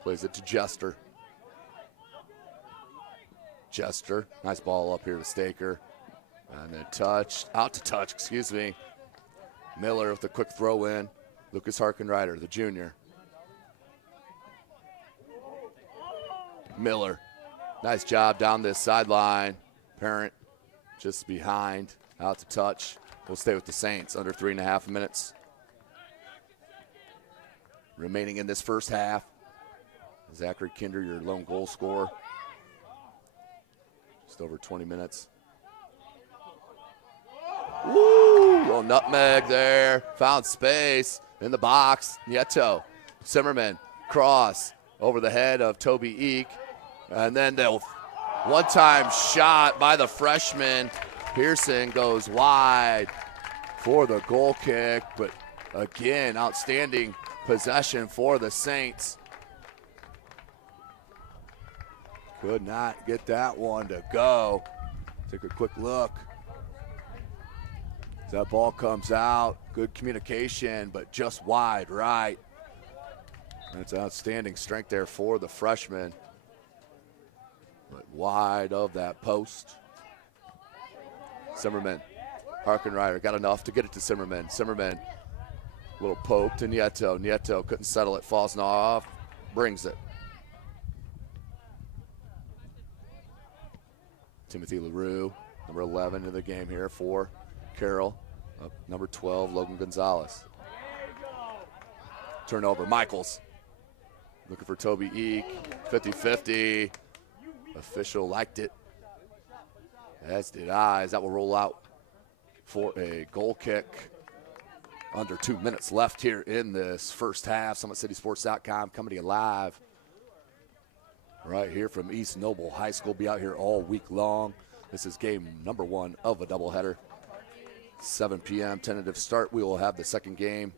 Plays it to Jester. Jester, nice ball up here to Staker. And then out to touch, excuse me. Miller with a quick throw in. Lucas Harkenrider, the junior. Miller, nice job down this sideline. Parent just behind, out to touch. We'll stay with the Saints, under 3.5 minutes remaining in this first half. Zachary Kinder, your lone goal scorer. Just over 20 minutes. Woo! Little nutmeg there. Found space in the box. Nieto. Zimmerman. Cross. over the head of Toby Eek. And then the one-time shot by the freshman. Pearson goes wide for the goal kick, but again, outstanding possession for the Saints. Could not get that one to go. Take a quick look. That ball comes out, good communication, but just wide right. That's outstanding strength there for the freshman. But wide of that post. Zimmerman, Harkenrider got enough to get it to Zimmerman. Zimmerman, a little poke to Nieto. Nieto couldn't settle it, falls off, brings it. Timothy LaRue, number 11 in the game here for Carroll. Up number 12, Logan Gonzalez. Turnover, Michaels. Looking for Toby Eek, 50-50. Official liked it, as did I, as that will roll out for a goal kick. Under 2 minutes left here in this first half. SummitCitySports.com coming to you live right here from East Noble High School. Be out here all week long. This is game number 1 of a doubleheader. 7 p.m. tentative start. We will have the second game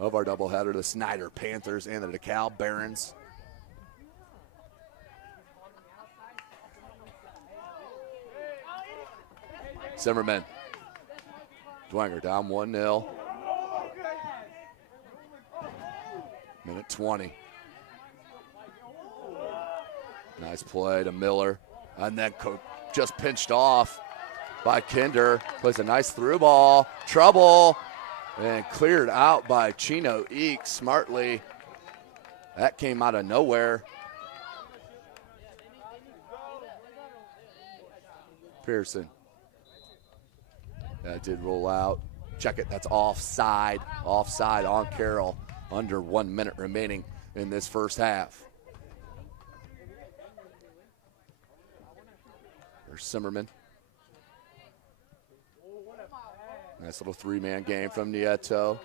of our doubleheader, the Snyder Panthers and the DeKalb Barons. Zimmerman. Dwenger down 1-0. Minute 20. Nice play to Miller. And then just pinched off by Kinder. Plays a nice through ball. Trouble. And cleared out by Chino Eek smartly. That came out of nowhere. Pearson. That did roll out. Check it. That's offside. Offside on Carroll. Under 1 minute remaining in this first half. There's Zimmerman. Nice little three-man game from Nieto.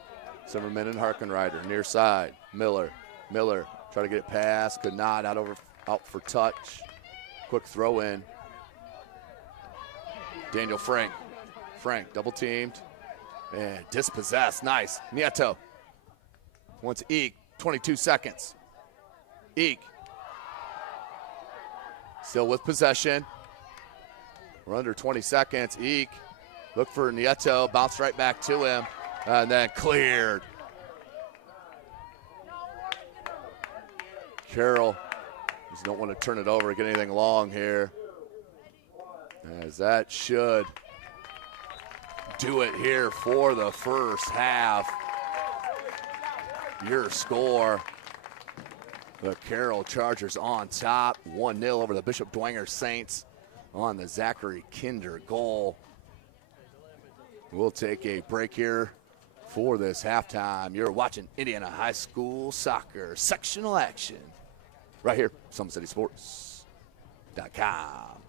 Zimmerman and Harkenrider near side. Miller. Miller try to get it past. Could not. Out for touch. Quick throw in. Daniel Frank. Frank double teamed and dispossessed. Nice. Nieto wants Eek. 22 seconds. Eek still with possession. We're under 20 seconds. Eek look for Nieto. Bounced right back to him and then cleared. Carroll just don't want to turn it over, get anything long here, as that should do it here for the first half. Your score, the Carroll Chargers on top, 1-0 over the Bishop Dwenger Saints on the Zachary Kinder goal. We'll take a break here for this halftime. You're watching Indiana High School Soccer sectional action right here, SummitCitySports.com.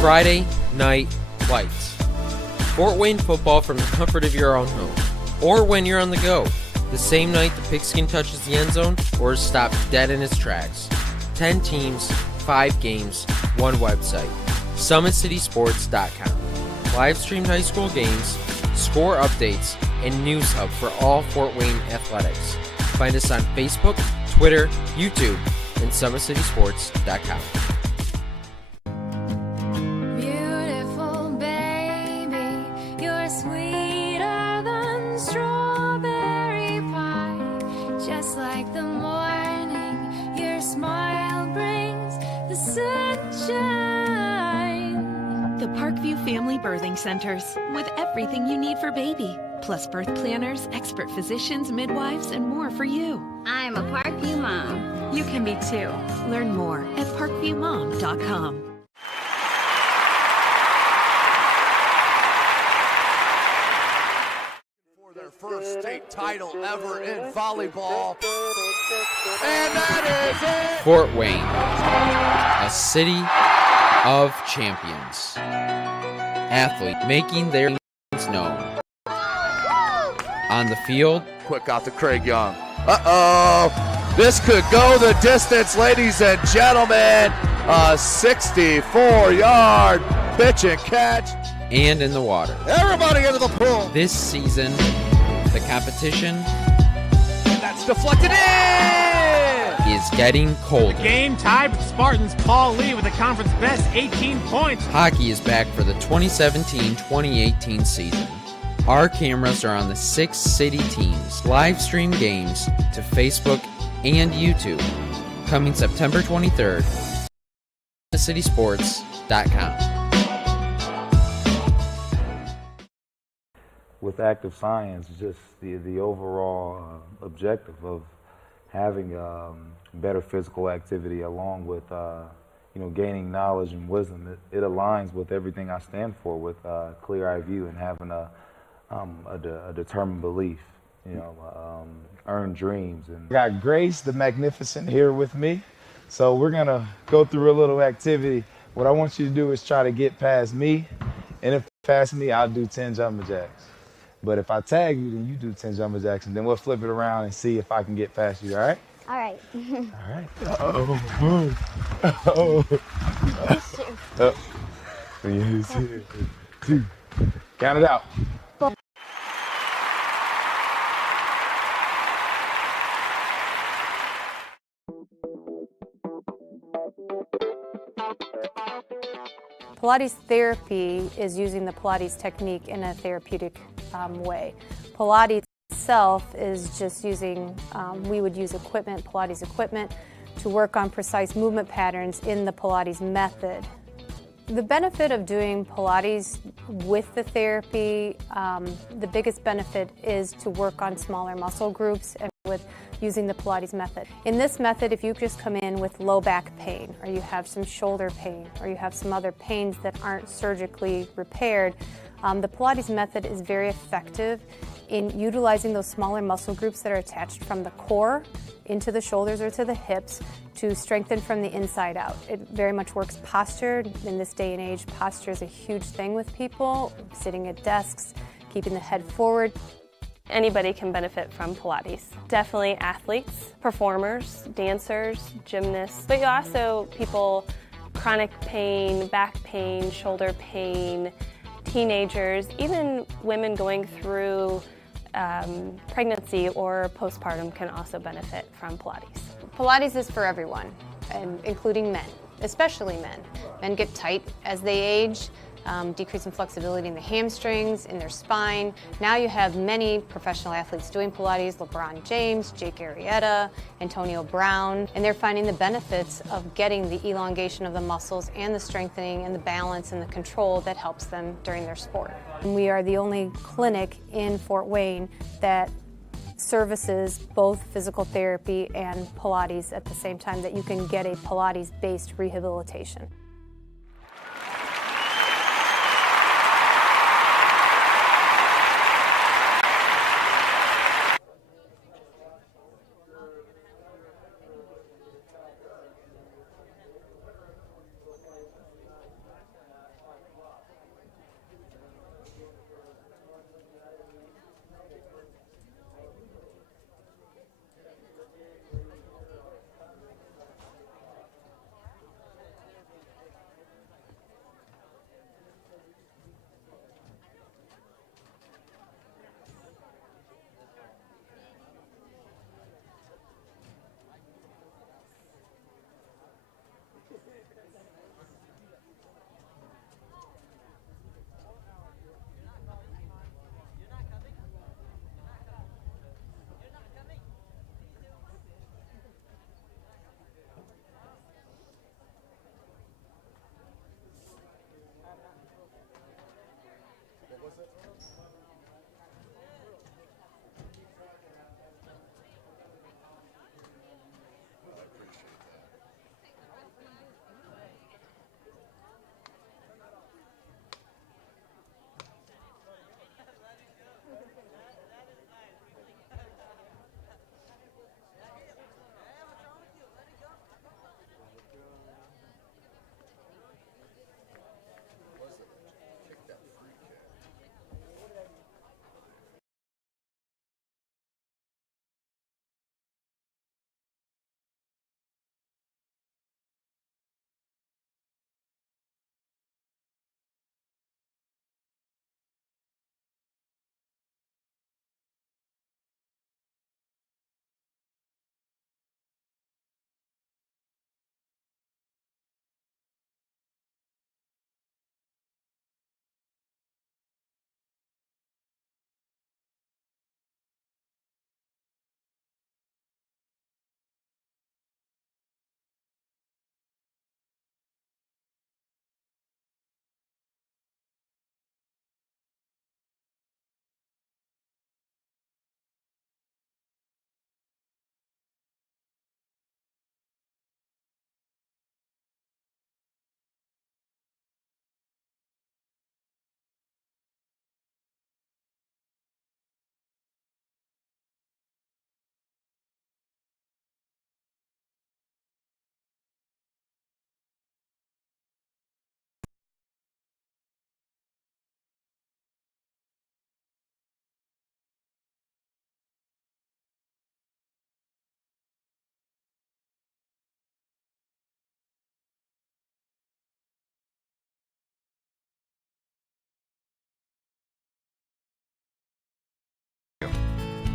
Friday Night Lights. Fort Wayne football from the comfort of your own home, or when you're on the go. The same night the pigskin touches the end zone or is stopped dead in its tracks. 10 teams, 5 games, 1 website. SummitCitySports.com. Live streamed high school games, score updates, and news hub for all Fort Wayne athletics. Find us on Facebook, Twitter, YouTube, and SummitCitySports.com. Family Birthing Centers, with everything you need for baby, plus birth planners, expert physicians, midwives, and more for you. I'm a Parkview mom. You can be too. Learn more at parkviewmom.com. For their first state title ever in volleyball. And that is it! Fort Wayne, a city of champions. Athlete making their names known. On the field, Quick out to Craig Young. Uh-oh. This could go the distance, ladies and gentlemen. A 64-yard pitch and catch. and in the water. Everybody into the pool. This season, the competition And that's deflected in. is getting colder. Game tied with Spartans. Paul Lee with the conference best 18 points. Hockey is back for the 2017-2018 season. Our cameras are on the 6 city teams. Live stream games to Facebook and YouTube. Coming September 23rd. SummitCitySports.com. With active science, just the overall objective of having better physical activity along with gaining knowledge and wisdom, it aligns with everything I stand for, with clear-eye view and having a determined belief, earned dreams. And I got Grace the Magnificent here with me, so we're gonna go through a little activity. What I want you to do is try to get past me, and if past me, I'll do 10 jumping jacks. But if I tag you, then you do 10 jumping jacks, and then we'll flip it around and see if I can get past you, all right? All right. All right. Oh. 2. Count it out. Pilates therapy is using the Pilates technique in a therapeutic way. Pilates itself is just using, we would use equipment, Pilates equipment, to work on precise movement patterns in the Pilates method. The benefit of doing Pilates with the therapy, the biggest benefit is to work on smaller muscle groups and with using the Pilates method. In this method, if you just come in with low back pain, or you have some shoulder pain, or you have some other pains that aren't surgically repaired, the Pilates method is very effective in utilizing those smaller muscle groups that are attached from the core into the shoulders or to the hips to strengthen from the inside out. It very much works posture. In this day and age, posture is a huge thing with people, sitting at desks, keeping the head forward. Anybody can benefit from Pilates. Definitely athletes, performers, dancers, gymnasts, but also people, chronic pain, back pain, shoulder pain, teenagers, even women going through pregnancy or postpartum can also benefit from Pilates. Pilates is for everyone, and including men, especially men. Men get tight as they age, decrease in flexibility in the hamstrings, in their spine. Now you have many professional athletes doing Pilates, LeBron James, Jake Arrieta, Antonio Brown, and they're finding the benefits of getting the elongation of the muscles and the strengthening and the balance and the control that helps them during their sport. And we are the only clinic in Fort Wayne that services both physical therapy and Pilates at the same time, that you can get a Pilates-based rehabilitation.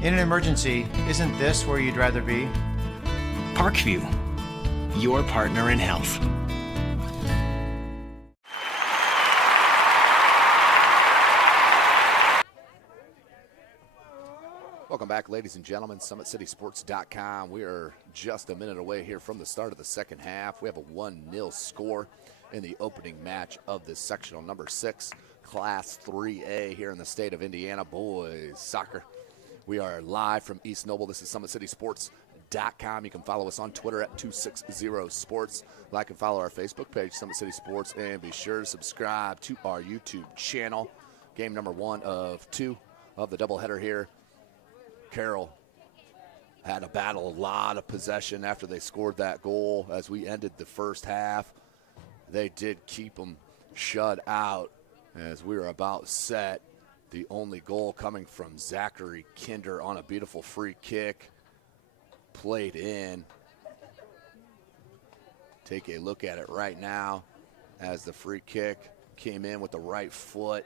In an emergency, isn't this where you'd rather be? Parkview, your partner in health. Welcome back, ladies and gentlemen. SummitCitySports.com. We are just a minute away here from the start of the second half. We have a 1-0 score in the opening match of this sectional number 6, Class 3A here in the state of Indiana, boys soccer. We are live from East Noble. This is SummitCitySports.com. You can follow us on Twitter at 260sports. Like and follow our Facebook page, Summit City Sports, and be sure to subscribe to our YouTube channel. Game number 1 of 2 of the doubleheader here. Carroll had a battle, a lot of possession after they scored that goal as we ended the first half. They did keep them shut out as we were about set. The only goal coming from Zachary Kinder on a beautiful free kick. Played in. Take a look at it right now as the free kick came in with the right foot.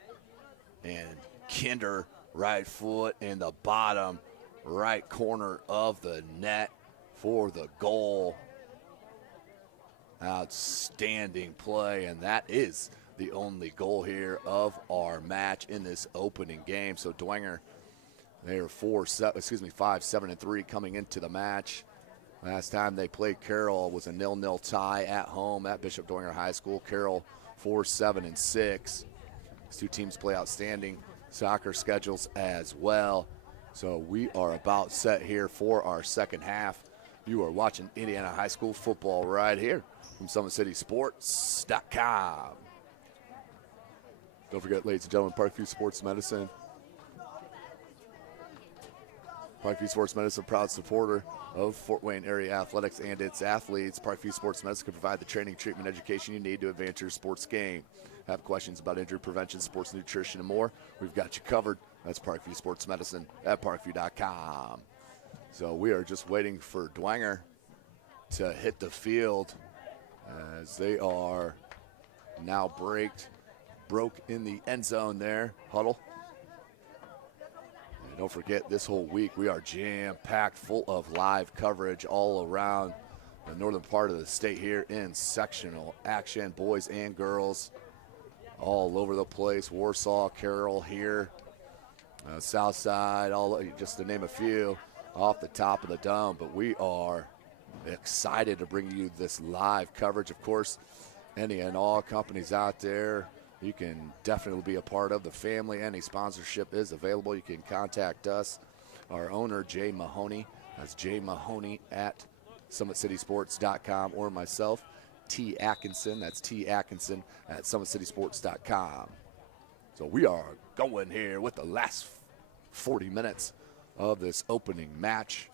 And Kinder, right foot in the bottom right corner of the net for the goal. Outstanding play, and that is the only goal here of our match in this opening game. So Dwenger, they are 5-7-3 coming into the match. Last time they played Carroll was a 0-0 tie at home at Bishop Dwenger High School. Carroll 4-7-6. These two teams play outstanding soccer schedules as well. So we are about set here for our second half. You are watching Indiana High School football right here from SummitCitySports.com. Don't forget, ladies and gentlemen, Parkview Sports Medicine. Parkview Sports Medicine, proud supporter of Fort Wayne area athletics and its athletes. Parkview Sports Medicine can provide the training, treatment, education you need to advance your sports game. Have questions about injury prevention, sports nutrition, and more? We've got you covered. That's Parkview Sports Medicine at parkview.com. So we are just waiting for Dwenger to hit the field as they are now broke in the end zone there. Huddle. And don't forget, this whole week we are jam-packed full of live coverage all around the northern part of the state here in sectional action, boys and girls, all over the place. Warsaw, Carroll here. South Side, just to name a few, off the top of the dome. But we are excited to bring you this live coverage. Of course, any and all companies out there you can definitely be a part of. The family, any sponsorship is available. You can contact us, our owner, Jay Mahoney. That's Jay Mahoney at SummitCitySports.com, or myself, T. Atkinson. That's T. Atkinson at SummitCitySports.com. So we are going here with the last 40 minutes of this opening match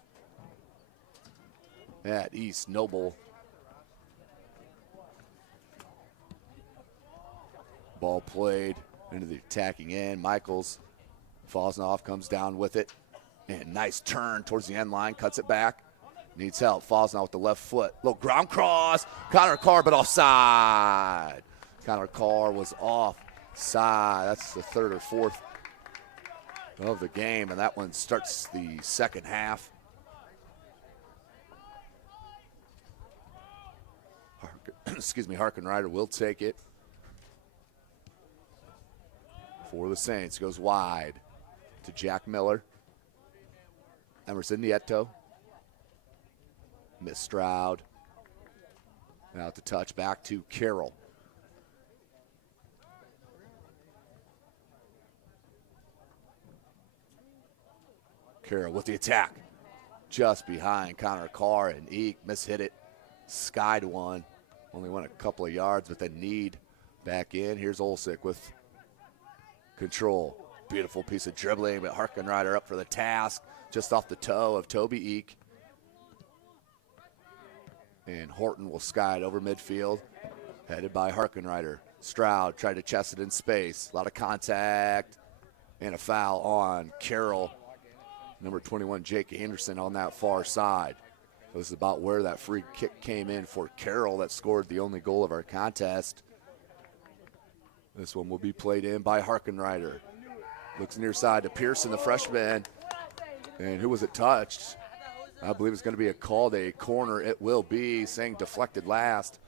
at East Noble. Ball played into the attacking end. Michaels, Fosnoff comes down with it. And nice turn towards the end line, cuts it back. Needs help. Fosnoff with the left foot. Little ground cross. Connor Carr, but offside. Connor Carr was offside. That's the third or fourth of the game, and that one starts the second half. Harkenrider will take it for the Saints. Goes wide to Jack Miller. Emerson Nieto. Miss Stroud. Out to touch, back to Carroll. Carroll with the attack. Just behind Connor Carr, and Eek mishit it. Skied one. Only went a couple of yards, but then Need back in. Here's Olsick with control. Beautiful piece of dribbling, but Harkenrider up for the task. Just off the toe of Toby Eek. And Horton will sky it over midfield. Headed by Harkenrider. Stroud tried to chest it in space. A lot of contact. And a foul on Carroll. Number 21, Jake Anderson on that far side. So this is about where that free kick came in for Carroll that scored the only goal of our contest. This one will be played in by Harkenrider. Looks near side to Pearson, the freshman. And who was it touched? I believe it's going to be called a corner. It will be, saying deflected last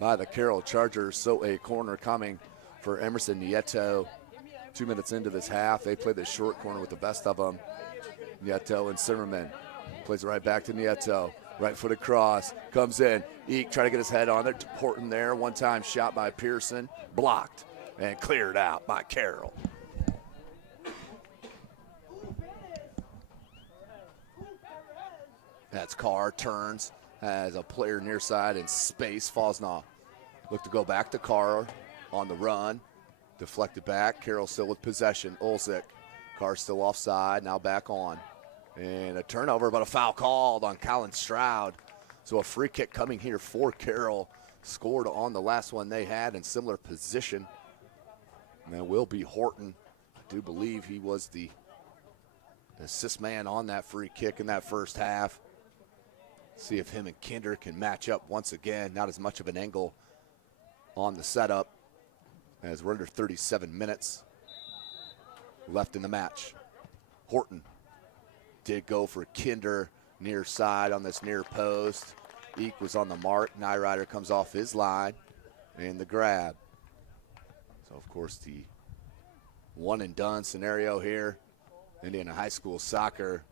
by the Carroll Chargers. So a corner coming for Emerson Nieto. 2 minutes into this half, they play the short corner with the best of them. Nieto and Zimmerman. Plays it right back to Nieto. Right footed cross. Comes in. Eek trying to get his head on there. Horton there. One-time shot by Pearson. Blocked and cleared out by Carroll. That's Carr, turns, has a player near side in space. Fosnaugh look to go back to Carr on the run. Deflected back. Carroll still with possession. Olsik. Carr still offside. Now back on. And a turnover, but a foul called on Colin Stroud. So a free kick coming here for Carroll. Scored on the last one they had in similar position. And that will be Horton. I do believe he was the assist man on that free kick in that first half. See if him and Kinder can match up once again. Not as much of an angle on the setup as we're under 37 minutes left in the match. Horton did go for Kinder near side on this near post. Eek was on the mark. Nyrider comes off his line and the grab. So, of course, the one and done scenario here. Indiana High School soccer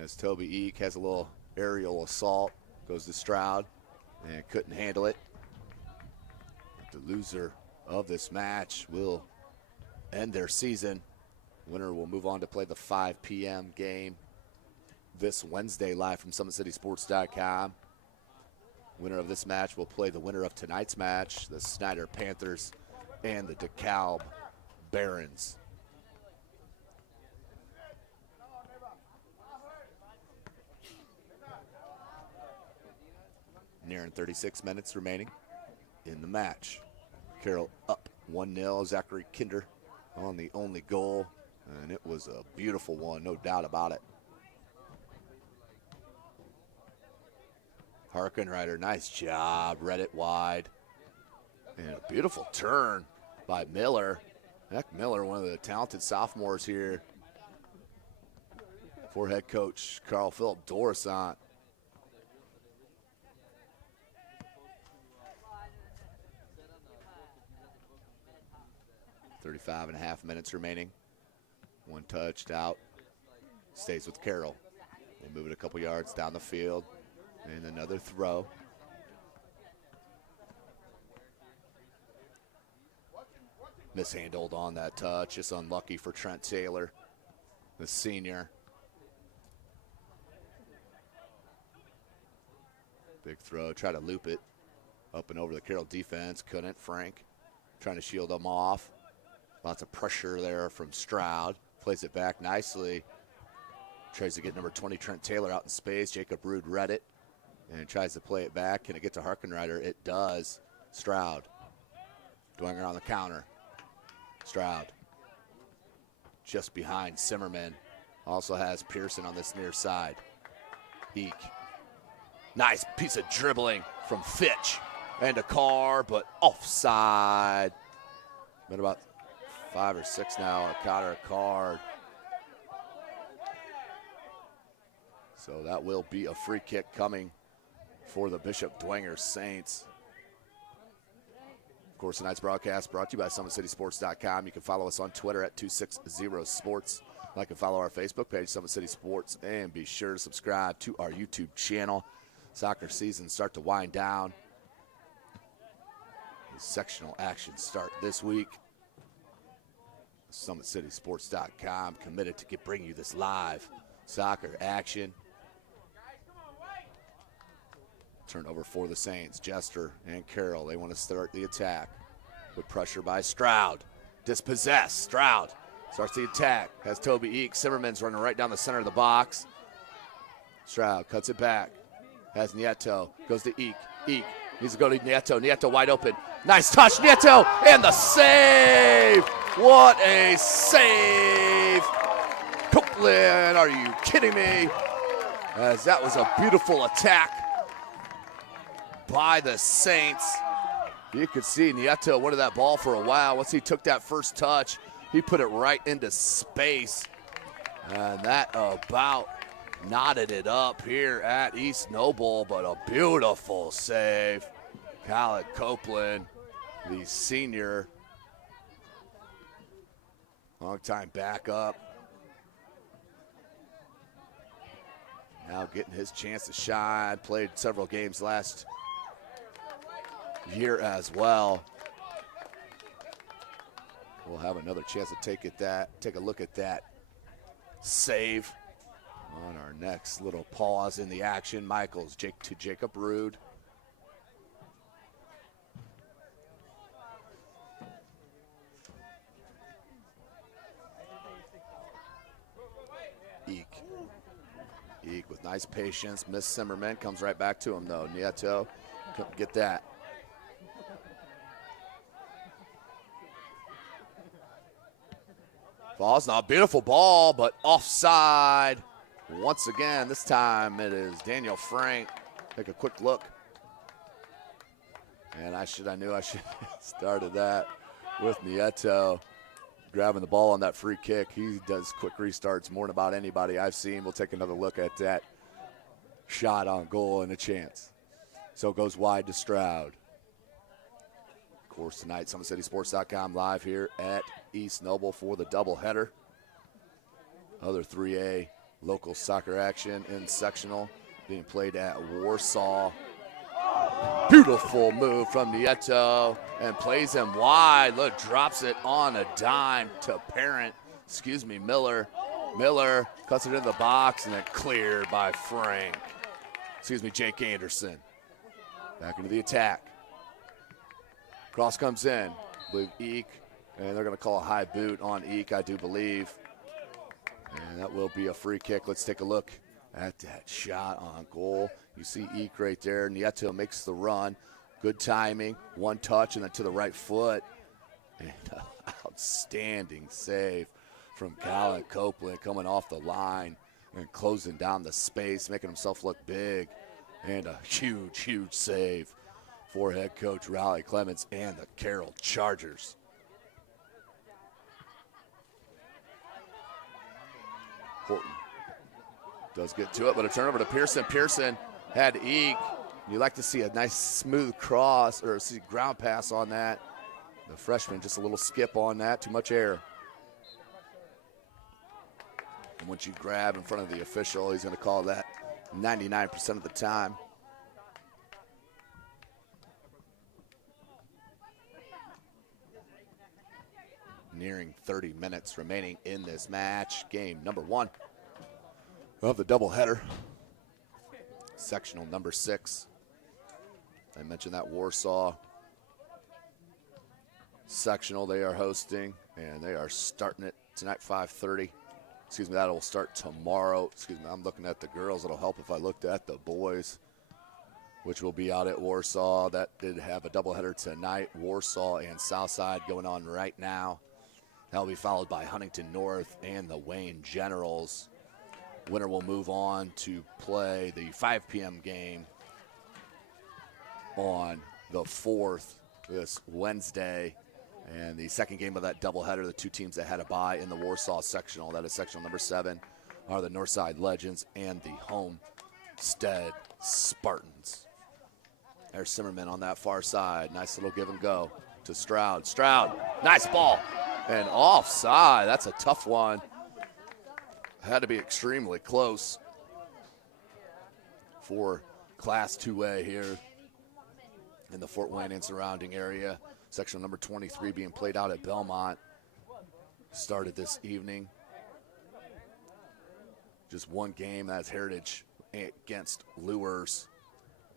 as Toby Eek has a little aerial assault, goes to Stroud and couldn't handle it. The loser of this match will end their season. Winner will move on to play the 5 p.m. game this Wednesday live from SummitCitySports.com. Winner of this match will play the winner of tonight's match, the Snyder Panthers and the DeKalb Barons. Nearing 36 minutes remaining in the match. Carroll up 1-0. Zachary Kinder on the only goal, and it was a beautiful one, no doubt about it. Harkenrider, nice job, read it wide. And a beautiful turn by Miller. Heck, Miller, one of the talented sophomores here for head coach Carl Philip Dorisant. 35.5 minutes remaining. One touched out. Stays with Carroll. They move it a couple yards down the field. And another throw. Mishandled on that touch. Just unlucky for Trent Taylor, the senior. Big throw. Try to loop it up and over the Carroll defense. Couldn't. Frank trying to shield them off. Lots of pressure there from Stroud. Plays it back nicely. Tries to get number 20, Trent Taylor, out in space. Jacob Rude read it and tries to play it back. Can it get to Harkenrider? It does. Stroud. Dwenger on the counter. Stroud. Just behind Zimmerman. Also has Pearson on this near side. Eek. Nice piece of dribbling from Fitch. And a Carr, but offside. Been about 5 or 6 now. Got her a card. So that will be a free kick coming for the Bishop Dwenger Saints. Of course, tonight's broadcast brought to you by SummitCitySports.com. You can follow us on Twitter at 260sports. Like and follow our Facebook page, Summit City Sports, and be sure to subscribe to our YouTube channel. Soccer season start to wind down. The sectional action start this week. SummitCitySports.com committed to bring you this live soccer action. Turnover for the Saints. Jester and Carroll, they want to start the attack. With pressure by Stroud. Dispossessed. Stroud starts the attack. Has Toby Eek. Zimmerman's running right down the center of the box. Stroud cuts it back. Has Nieto. Goes to Eek. Eek needs to go to Nieto. Nieto wide open. Nice touch. Nieto and the save. What a save. Copeland, are you kidding me? As that was a beautiful attack by the Saints. You could see Nieto wanted that ball for a while. Once he took that first touch, he put it right into space. And that about knotted it up here at East Noble, but a beautiful save. Khaled Copeland, the senior, long-time backup. Now getting his chance to shine. Played several games last year as well. We'll have another chance to take a look at that save on our next little pause in the action. Michaels to Jacob Rude. Eek with nice patience. Miss Zimmerman comes right back to him though. Nieto couldn't get that. Falls now, beautiful ball, but offside. Once again, this time it is Daniel Frank. Take a quick look. And I knew I should have started that with Nieto grabbing the ball on that free kick. He does quick restarts more than about anybody I've seen. We'll take another look at that shot on goal and a chance. So it goes wide to Stroud. Of course, tonight, SummitCitySports.com live here at East Noble for the doubleheader. Other 3A local soccer action in sectional being played at Warsaw. Beautiful move from Nieto and plays him wide. Look, drops it on a dime to Miller. Miller cuts it in the box and then cleared by Jake Anderson. Back into the attack. Cross comes in. I believe Eek, and they're going to call a high boot on Eek, I do believe. And that will be a free kick. Let's take a look at that shot on goal. You see Eek right there. Nieto makes the run. Good timing. One touch and then to the right foot. And an outstanding save from Colin Copeland coming off the line and closing down the space, making himself look big. And a huge, huge save for head coach Riley Clements and the Carroll Chargers. Horton does get to it, but a turnover to Pearson. Pearson had Eek. You like to see a nice smooth cross or see ground pass on that. The freshman just a little skip on that, too much air. And once you grab in front of the official, he's going to call that 99% of the time. Nearing 30 minutes remaining in this match. Game number 1 of the doubleheader. Sectional number 6. I mentioned that Warsaw sectional they are hosting, and they are starting it tonight, 5:30. Excuse me, that'll start tomorrow. Excuse me, I'm looking at the girls. It'll help if I looked at the boys, which will be out at Warsaw. That did have a doubleheader tonight. Warsaw and Southside going on right now. That'll be followed by Huntington North and the Wayne Generals. Winner will move on to play the 5 p.m. game on the 4th this Wednesday. And the second game of that doubleheader, the two teams that had a bye in the Warsaw sectional, that is sectional number 7, are the Northside Legends and the Homestead Spartans. There's Zimmerman on that far side. Nice little give and go to Stroud. Stroud, nice ball. And offside, that's a tough one. Had to be extremely close for Class 2A here in the Fort Wayne and surrounding area. Section number 23 being played out at Belmont. Started this evening. Just one game, that's Heritage against Lures.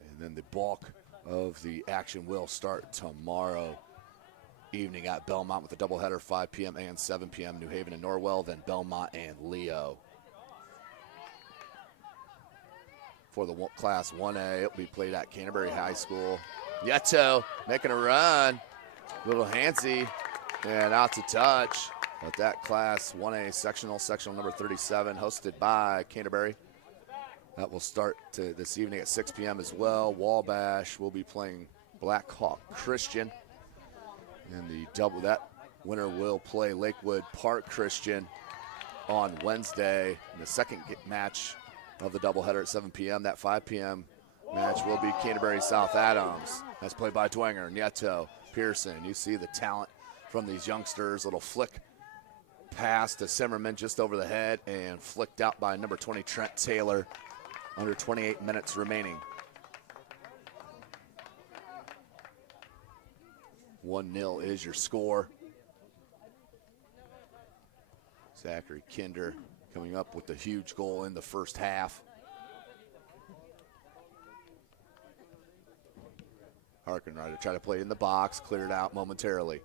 And then the bulk of the action will start tomorrow evening at Belmont with a doubleheader, 5 p.m. and 7 p.m. New Haven and Norwell, then Belmont and Leo. For the Class 1A, it'll be played at Canterbury High School. Nieto making a run. Little handsy and out to touch. But that Class 1A sectional number 37, hosted by Canterbury. That will start this evening at 6 p.m. as well. Wabash will be playing Black Hawk Christian. And that winner will play Lakewood Park Christian on Wednesday in the second match of the doubleheader at 7 p.m. That 5 p.m. match will be Canterbury South Adams. That's played by Dwenger, Nieto, Pearson. You see the talent from these youngsters. Little flick pass to Zimmerman just over the head and flicked out by number 20, Trent Taylor. Under 28 minutes remaining. 1-0 is your score. Zachary Kinder coming up with a huge goal in the first half. Harkenrider tried to play in the box, cleared out momentarily.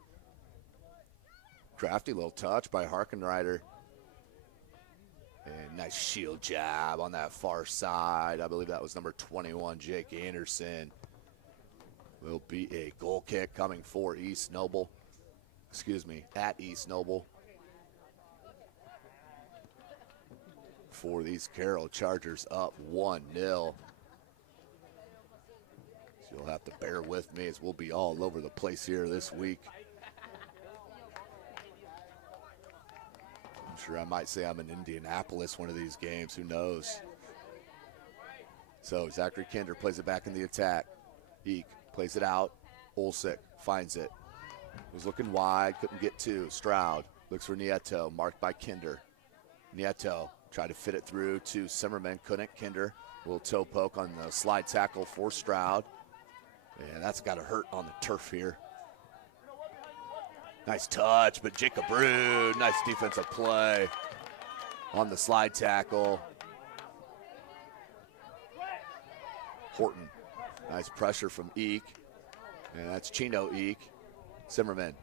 Crafty little touch by Harkenrider. And nice shield jab on that far side. I believe that was number 21, Jake Anderson. Will be a goal kick coming for East Noble. Excuse me, at East Noble. For these Carroll Chargers up 1-0. So you'll have to bear with me as we'll be all over the place here this week. I'm sure I might say I'm in Indianapolis one of these games, who knows. So Zachary Kinder plays it back in the attack. Eek plays it out. Olsik finds it. Was looking wide, couldn't get to. Stroud looks for Nieto, marked by Kinder. Nieto tried to fit it through to Zimmerman, couldn't. Kinder, little toe poke on the slide tackle for Stroud. And that's got to hurt on the turf here. Nice touch, but Jacob Brood, nice defensive play on the slide tackle. Horton, nice pressure from Eek. And that's Chino Eek. Zimmerman.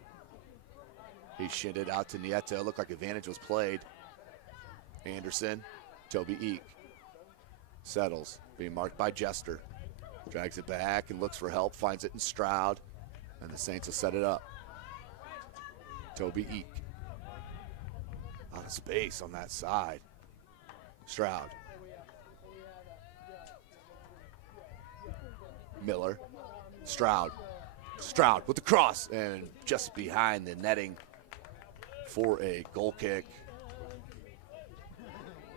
He shinned it out to Nieto. Looked like advantage was played. Anderson, Toby Eek. Settles, being marked by Jester. Drags it back and looks for help, finds it in Stroud. And the Saints will set it up. Toby Eek. Out of space on that side. Stroud. Miller. Stroud. Stroud with the cross and just behind the netting for a goal kick.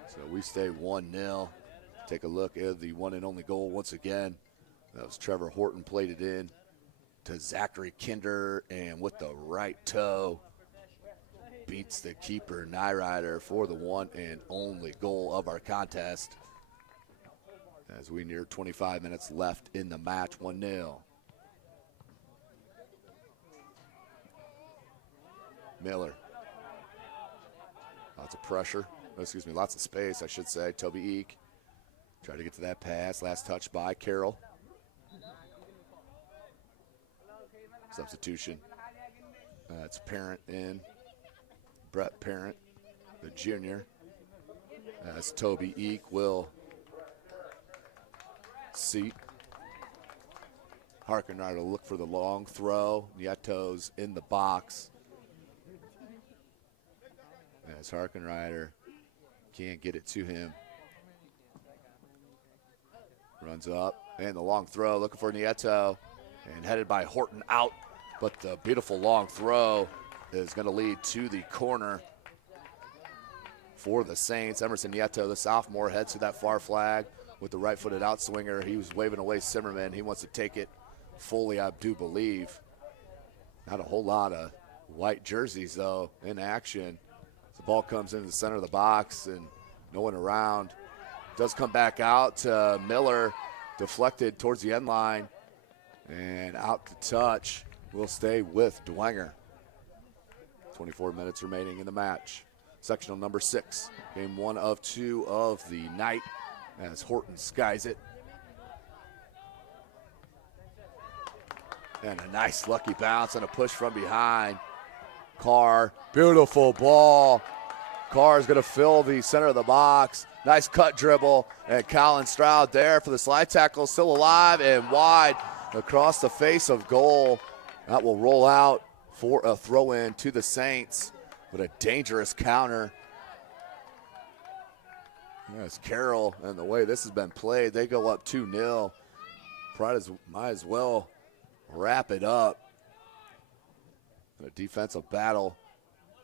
So we stay 1-0. Take a look at the one and only goal once again. That was Trevor Horton, played it in to Zachary Kinder, and with the right toe beats the keeper Nyrider for the one and only goal of our contest. As we near 25 minutes left in the match, 1-0. Miller. Lots of pressure. Excuse me, lots of space, I should say. Toby Eek. Try to get to that pass. Last touch by Carroll. Substitution. It's Parent in. Brett Parent, the junior. As Toby Eek will seat. Harkenrider will look for the long throw. Nieto's in the box. As Harkenrider can't get it to him. Runs up, and the long throw, looking for Nieto, and headed by Horton out, but the beautiful long throw is going to lead to the corner for the Saints. Emerson Nieto, the sophomore, heads to that far flag with the right-footed outswinger. He was waving away Zimmerman. He wants to take it fully, I do believe. Not a whole lot of white jerseys, though, in action. The ball comes into the center of the box and no one around. Does come back out to Miller, deflected towards the end line, and out to touch. Will stay with Dwenger. 24 minutes remaining in the match. Sectional number 6, game 1 of 2 of the night as Horton skies it. And a nice lucky bounce and a push from behind. Carr, beautiful ball. Carr is going to fill the center of the box. Nice cut dribble, and Colin Stroud there for the slide tackle, still alive and wide across the face of goal. That will roll out for a throw-in to the Saints, but a dangerous counter. There's Carroll, and the way this has been played, they go up 2-0. Might as well wrap it up. A defensive battle.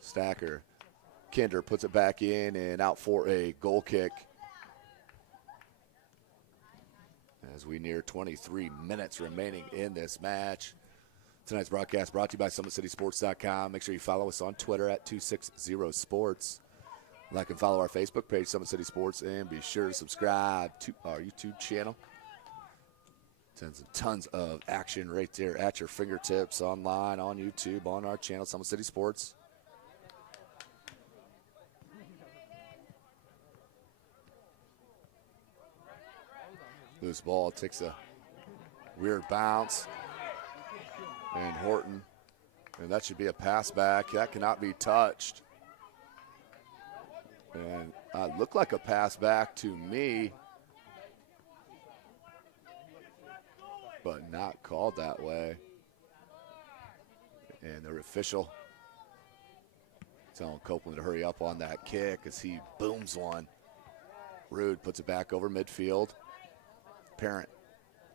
Stacker Kinder puts it back in and out for a goal kick. As we near 23 minutes remaining in this match. Tonight's broadcast brought to you by SummitCitySports.com. Make sure you follow us on Twitter at 260sports. Like and follow our Facebook page, Summit City Sports, and be sure to subscribe to our YouTube channel. Tons and tons of action right there at your fingertips, online, on YouTube, on our channel, Summit City Sports. Loose ball takes a weird bounce. And Horton, and that should be a pass back. That cannot be touched. And it looked like a pass back to me, but not called that way. And the official telling Copeland to hurry up on that kick as he booms one. Rude puts it back over midfield. Parent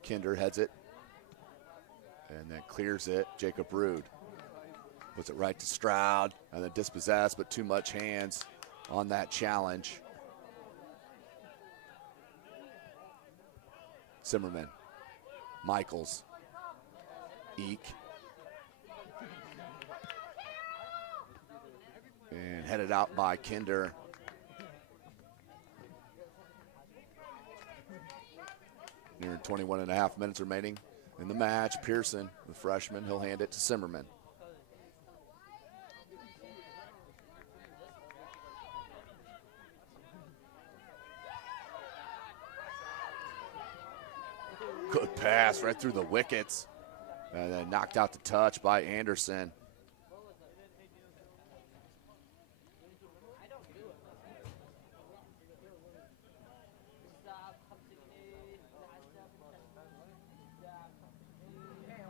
Kinder heads it. And then clears it. Jacob Rude puts it right to Stroud, and then dispossessed, but too much hands on that challenge. Zimmerman, Michaels, Eek, and headed out by Kinder. Near 21 and a half minutes remaining in the match. Pearson, the freshman, he'll hand it to Zimmerman. Good pass right through the wickets. And then knocked out the touch by Anderson.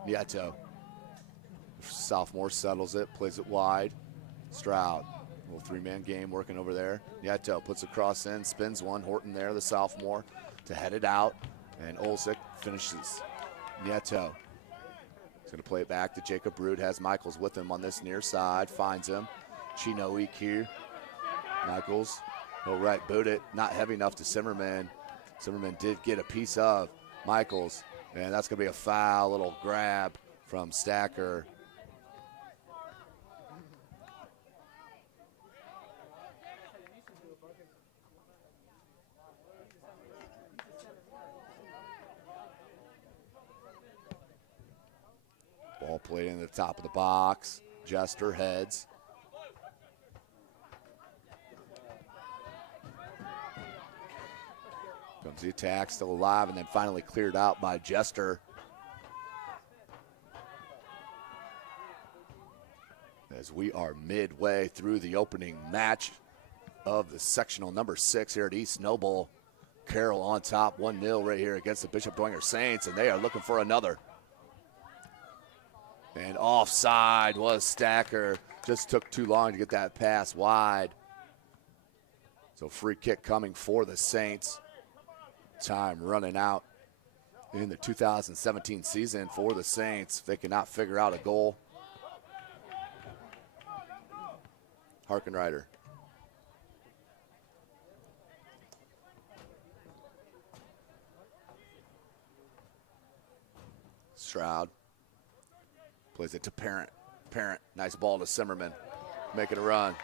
Nieto. Sophomore settles it, plays it wide. Stroud, little three-man game working over there. Nieto puts a cross in, spins one. Horton there, the sophomore, to head it out. And Olsik finishes. Nieto is going to play it back to Jacob Rude. Has Michaels with him on this near side. Finds him. Chinook here. Michaels, he'll right boot it. Not heavy enough to Zimmerman. Zimmerman did get a piece of Michaels. And that's going to be a foul, little grab from Stacker. Ball played in the top of the box. Jester heads. Comes the attack, still alive, and then finally cleared out by Jester. As we are midway through the opening match of the sectional number 6 here at East Noble. Carroll on top, 1-0 right here against the Bishop Dwenger Saints, and they are looking for another. And offside was Stacker. Just took too long to get that pass wide. So free kick coming for the Saints. Time running out in the 2017 season for the Saints. They cannot figure out a goal. Harkenrider. Stroud plays it to Parent. Parent, nice ball to Zimmerman, making a run.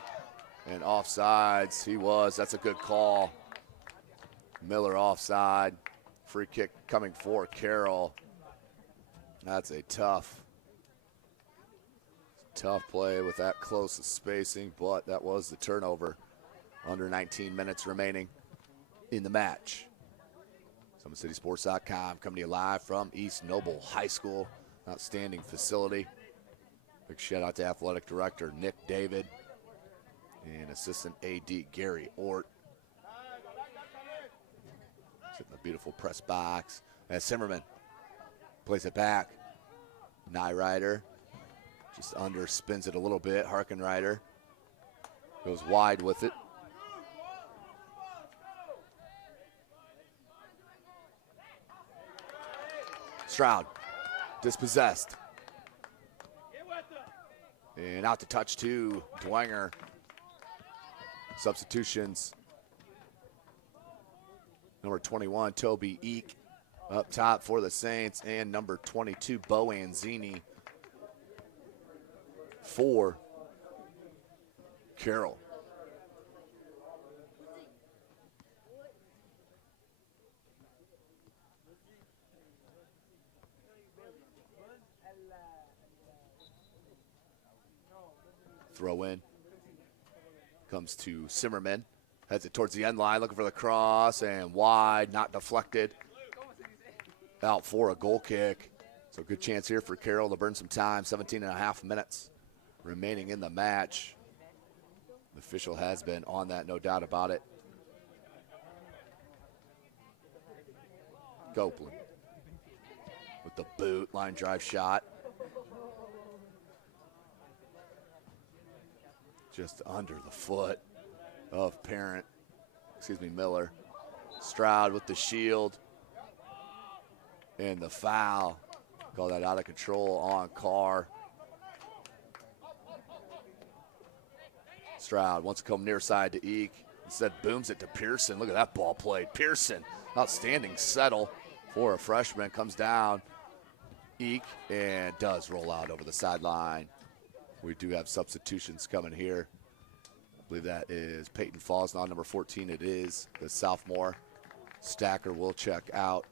And offsides, he was. That's a good call. Miller offside. Free kick coming for Carroll. That's a tough play with that close of spacing, but that was the turnover. Under 19 minutes remaining in the match. SummitCitySports.com coming to you live from East Noble High School. Outstanding facility. Big shout out to Athletic Director Nick David and Assistant AD Gary Ort. Sitting in the beautiful press box. And Zimmerman plays it back. Nyrider just under, spins it a little bit. Harkenrider goes wide with it. Stroud dispossessed. And out to touch to Dwenger. Substitutions. Number 21, Toby Eek, up top for the Saints, and number 22, Bo Anzini for Carroll. Throw in comes to Zimmerman. Heads it towards the end line, looking for the cross, and wide, not deflected. Out for a goal kick. So good chance here for Carroll to burn some time. 17.5 minutes remaining in the match. The official has been on that, no doubt about it. Copeland with the boot, line drive shot. Just under the foot of Miller. Stroud with the shield. And the foul. Call that out of control on Carr. Stroud wants to come near side to Eek. Instead booms it to Pearson. Look at that ball played. Pearson, outstanding settle for a freshman. Comes down. Eek and does roll out over the sideline. We do have substitutions coming here. I believe that is Peyton Fosnaugh, number 14 it is, the sophomore. Stacker will check out.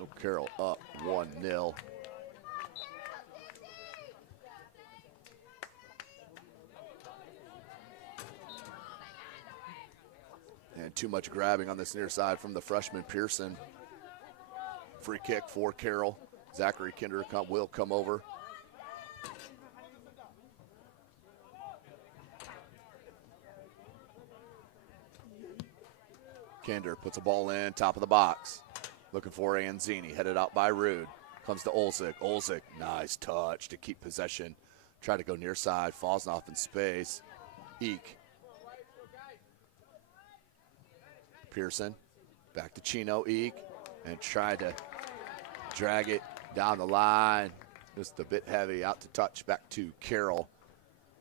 Oh, Carroll up 1-0. And too much grabbing on this near side from the freshman Pearson. Free kick for Carroll. Zachary Kinder will come over. Kinder puts a ball in, top of the box. Looking for Anzini, headed out by Rude. Comes to Olzik. Olzik, nice touch to keep possession. Try to go near side, Fosnaugh in space. Eek. Pearson, back to Chino, Eek, and tried to drag it down the line. Just a bit heavy, out to touch, back to Carroll.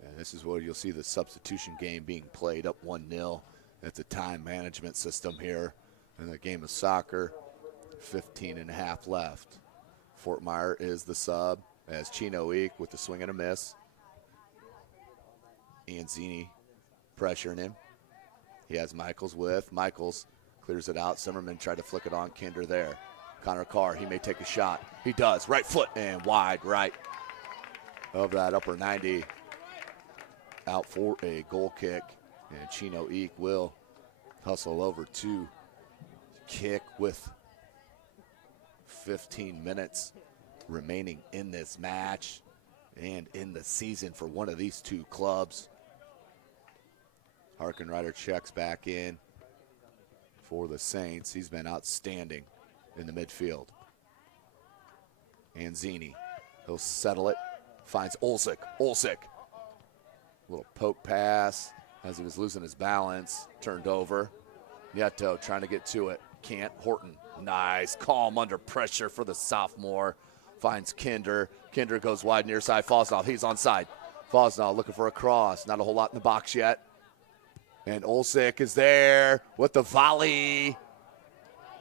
And this is where you'll see the substitution game being played up 1-0. It's a time management system here in the game of soccer. 15.5 left. Fort Meyer is the sub as Chino Eek with the swing and a miss. Anzini pressuring him. He has Michaels with. Michaels clears it out. Zimmerman tried to flick it on Kinder there. Connor Carr, he may take a shot. He does. Right foot and wide right of that upper 90. Out for a goal kick. And Chino Eek will hustle over to kick with 15 minutes remaining in this match and in the season for one of these two clubs. Harkenrider checks back in for the Saints. He's been outstanding in the midfield. Anzini, he'll settle it, finds Olzik. Olzik, little poke pass as he was losing his balance, turned over. Nieto trying to get to it, can't. Horton, nice, calm under pressure for the sophomore. Finds Kinder. Kinder goes wide near side. Fosnaugh, he's onside. Fosnaugh looking for a cross, not a whole lot in the box yet. And Olzik is there with the volley.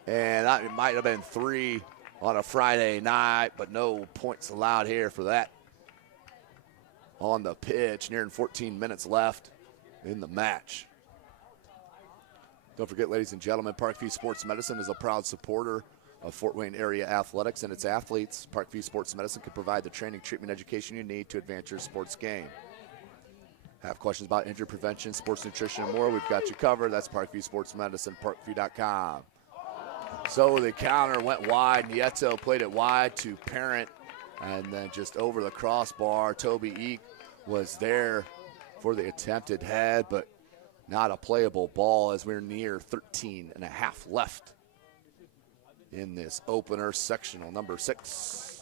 And that might have been 3 on a Friday night, but no points allowed here for that. On the pitch, nearing 14 minutes left in the match. Don't forget, ladies and gentlemen, Parkview Sports Medicine is a proud supporter of Fort Wayne area athletics and its athletes. Parkview Sports Medicine can provide the training, treatment, education you need to advance your sports game. Have questions about injury prevention, sports nutrition, and more? We've got you covered. That's Parkview Sports Medicine, parkview.com. So the counter went wide. Nieto played it wide to Parent, and then just over the crossbar. Toby Eek was there for the attempted head, but not a playable ball as we're near 13.5 left in this opener, sectional number 6.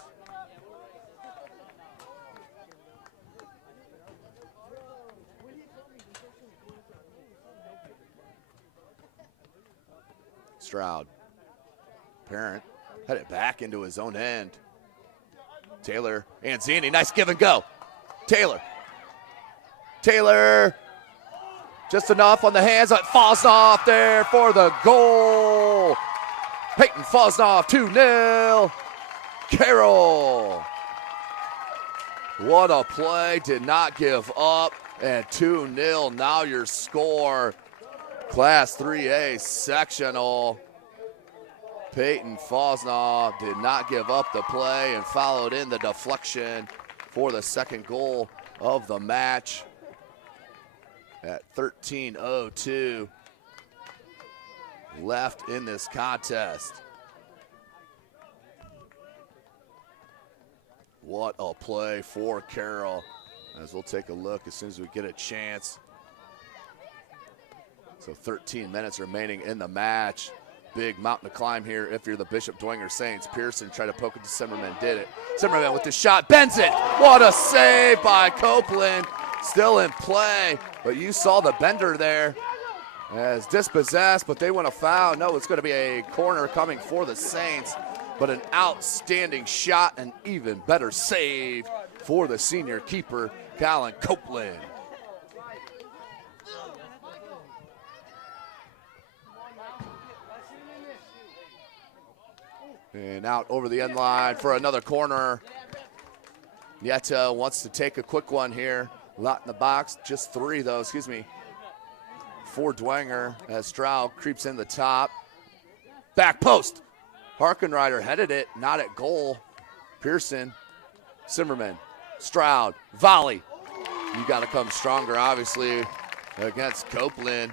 Stroud. Parent had it back into his own end. Taylor, Anzini, nice give and go. Taylor, just enough on the hands. Fosnoff there for the goal. Peyton Fosnoff, 2-0. Carroll. What a play, did not give up, and 2-0, now your score. Class 3A sectional. Peyton Fosnoff did not give up the play and followed in the deflection for the second goal of the match at 13:02 left in this contest. What a play for Carroll, as we'll take a look as soon as we get a chance. So 13 minutes remaining in the match. Big mountain to climb here if you're the Bishop Dwenger Saints. Pearson tried to poke it to Zimmerman, did it. Zimmerman with the shot, bends it. What a save by Copeland. Still in play, but you saw the bender there as dispossessed, but they want a foul. No, it's going to be a corner coming for the Saints, but an outstanding shot, an even better save for the senior keeper, Colin Copeland. And out over the end line for another corner. Nieto wants to take a quick one here. A lot in the box, just 3 though, for Dwenger as Stroud creeps in the top. Back post. Harkenrider headed it, not at goal. Pearson, Zimmerman, Stroud, volley. You got to come stronger, obviously, against Copeland.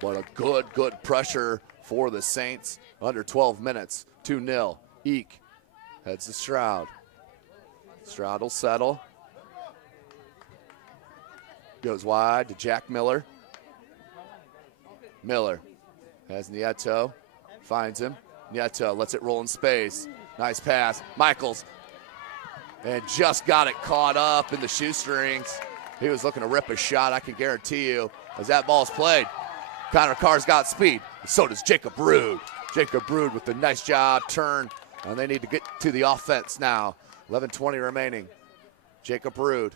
But a good pressure for the Saints. Under 12 minutes, 2-0. Eek heads to Stroud. Stroud will settle. Goes wide to Jack Miller. Miller has Nieto. Finds him. Nieto lets it roll in space. Nice pass. Michaels. And just got it caught up in the shoestrings. He was looking to rip a shot, I can guarantee you, as that ball's played. Connor Carr's got speed. So does Jacob Rude. Jacob Rude with a nice job, turn, and they need to get to the offense now. 11:20 remaining. Jacob Rude.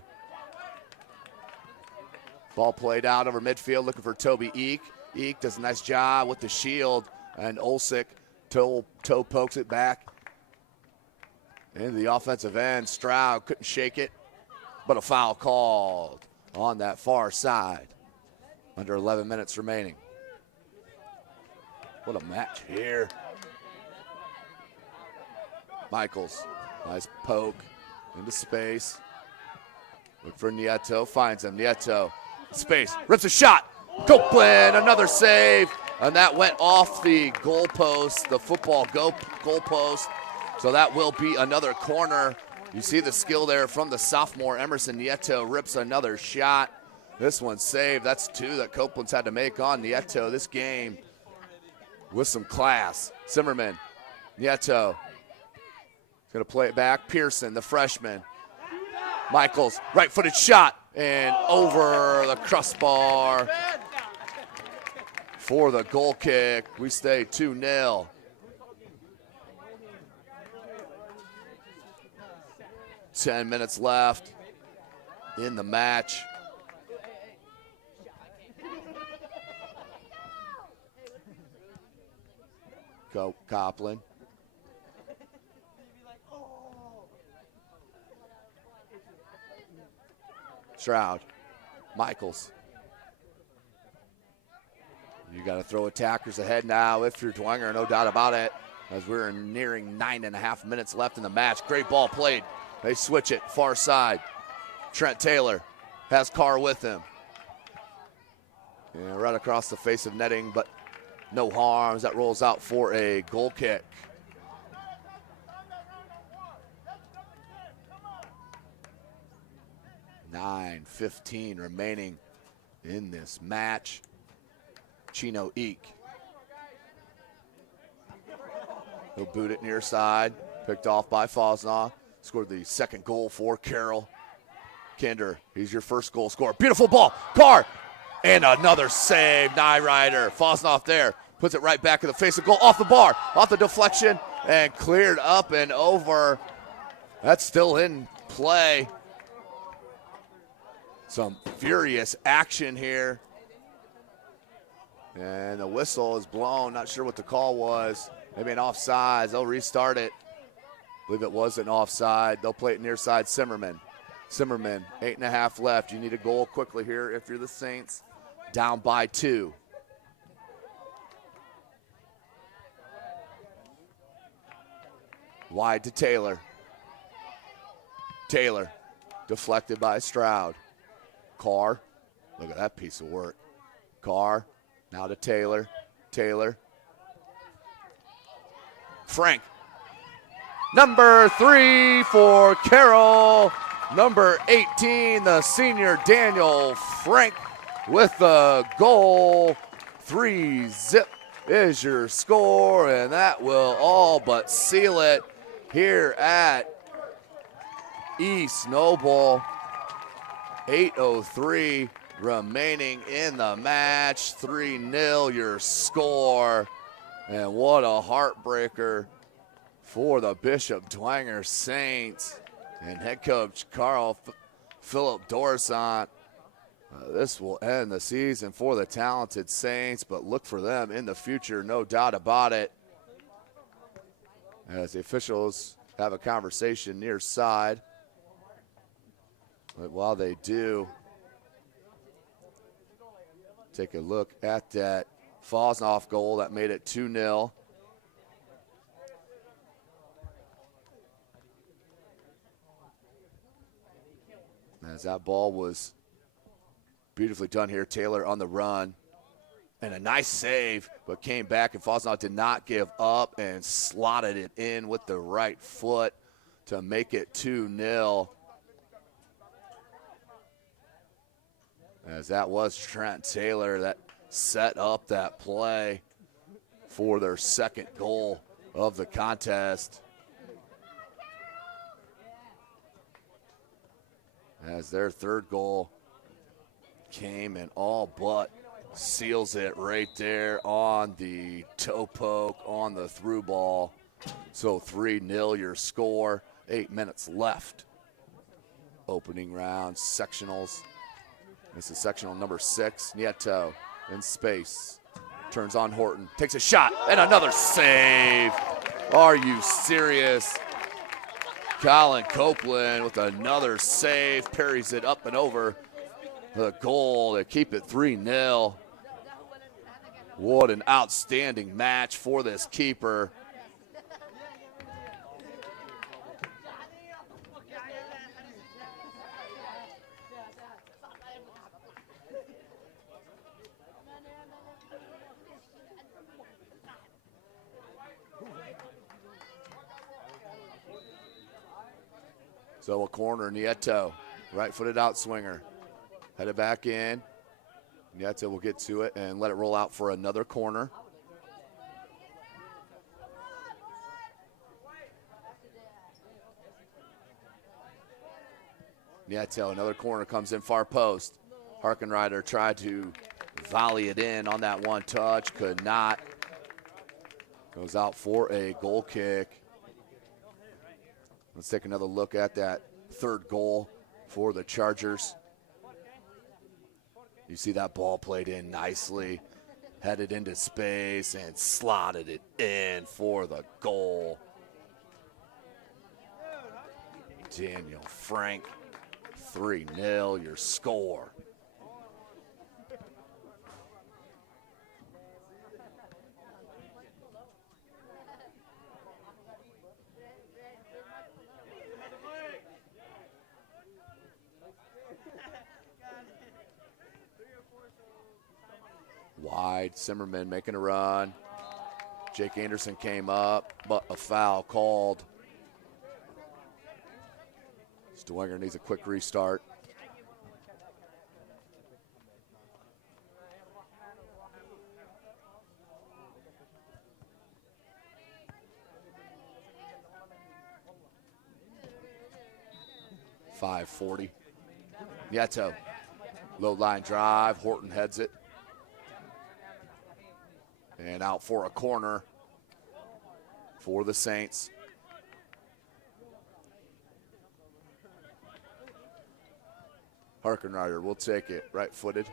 Ball played out over midfield, looking for Toby Eek. Eek does a nice job with the shield, and Olsick toe pokes it back into the offensive end. Stroud couldn't shake it, but a foul called on that far side. Under 11 minutes remaining. What a match here. Michaels, nice poke into space. Look for Nieto, finds him. Nieto, space, rips a shot. Copeland, another save. And that went off the goalpost, the football goalpost. So that will be another corner. You see the skill there from the sophomore. Emerson Nieto rips another shot. This one's saved. That's 2 that Copeland's had to make on Nieto this game with some class. Zimmerman, Nieto. He's going to play it back. Pearson, the freshman. Michaels, right-footed shot, and over the crossbar for the goal kick. We stay 2-0. Ten minutes left in the match. Copland. Stroud. Michaels. You got to throw attackers ahead now if you're Dwenger, no doubt about it, as we're nearing 9.5 minutes left in the match. Great ball played. They switch it far side. Trent Taylor has Carr with him. Yeah, right across the face of netting, but no harms. That rolls out for a goal kick. $9:15 remaining in this match. Chino Eek. He'll boot it near side. Picked off by Fosnoff. Scored the second goal for Carroll. Kinder, he's your first goal scorer. Beautiful ball. Carr. And another save. Nyrider. Fosnoff there. Puts it right back in the face of goal. Off the bar. Off the deflection. and cleared up and over. That's still in play. Some furious action here. And the whistle is blown. Not sure what the call was. Maybe an offside. They'll restart it. I believe it was an offside. They'll play it near side Zimmerman. Zimmerman, 8.5 left. You need a goal quickly here if you're the Saints. Down by 2. Wide to Taylor. Taylor, deflected by Stroud. Carr, look at that piece of work. Carr, now to Taylor. Taylor. Frank. Number 3 for Carroll. Number 18, the senior Daniel Frank with the goal. 3-zip is your score, and that will all but seal it here at East Noble. 8:03 remaining in the match. 3-0 your score. And what a heartbreaker for the Bishop Dwenger Saints and head coach Carl Philip Dorsant. This will end the season for the talented Saints, but look for them in the future, no doubt about it. As the officials have a conversation near side. But while they do, take a look at that Fosnoff goal that made it 2-0. As that ball was beautifully done here, Taylor on the run. And a nice save, but came back, and Fosnoff did not give up and slotted it in with the right foot to make it 2-0. As that was Trent Taylor that set up that play for their second goal of the contest. As their third goal came and all but seals it right there on the toe poke, on the through ball. So 3-0 your score, 8 minutes left. Opening round, sectionals. This is sectional number 6, Nieto in space. Turns on Horton, takes a shot, and another save. Are you serious? Colin Copeland with another save, parries it up and over the goal to keep it 3-0. What an outstanding match for this keeper. So a corner, Nieto, right-footed out swinger. Headed back in. Nieto will get to it and let it roll out for another corner. Nieto, another corner, comes in far post. Harkenrider tried to volley it in on that one touch, could not. Goes out for a goal kick. Let's take another look at that third goal for the Chargers. You see that ball played in nicely, headed into space and slotted it in for the goal. Daniel Frank, 3-0 your score. Wide, Zimmerman making a run. Jake Anderson came up, but a foul called. Dwenger needs a quick restart. .540. Nieto, low line drive, Horton heads it. And out for a corner for the Saints. Harkenrider will take it, right-footed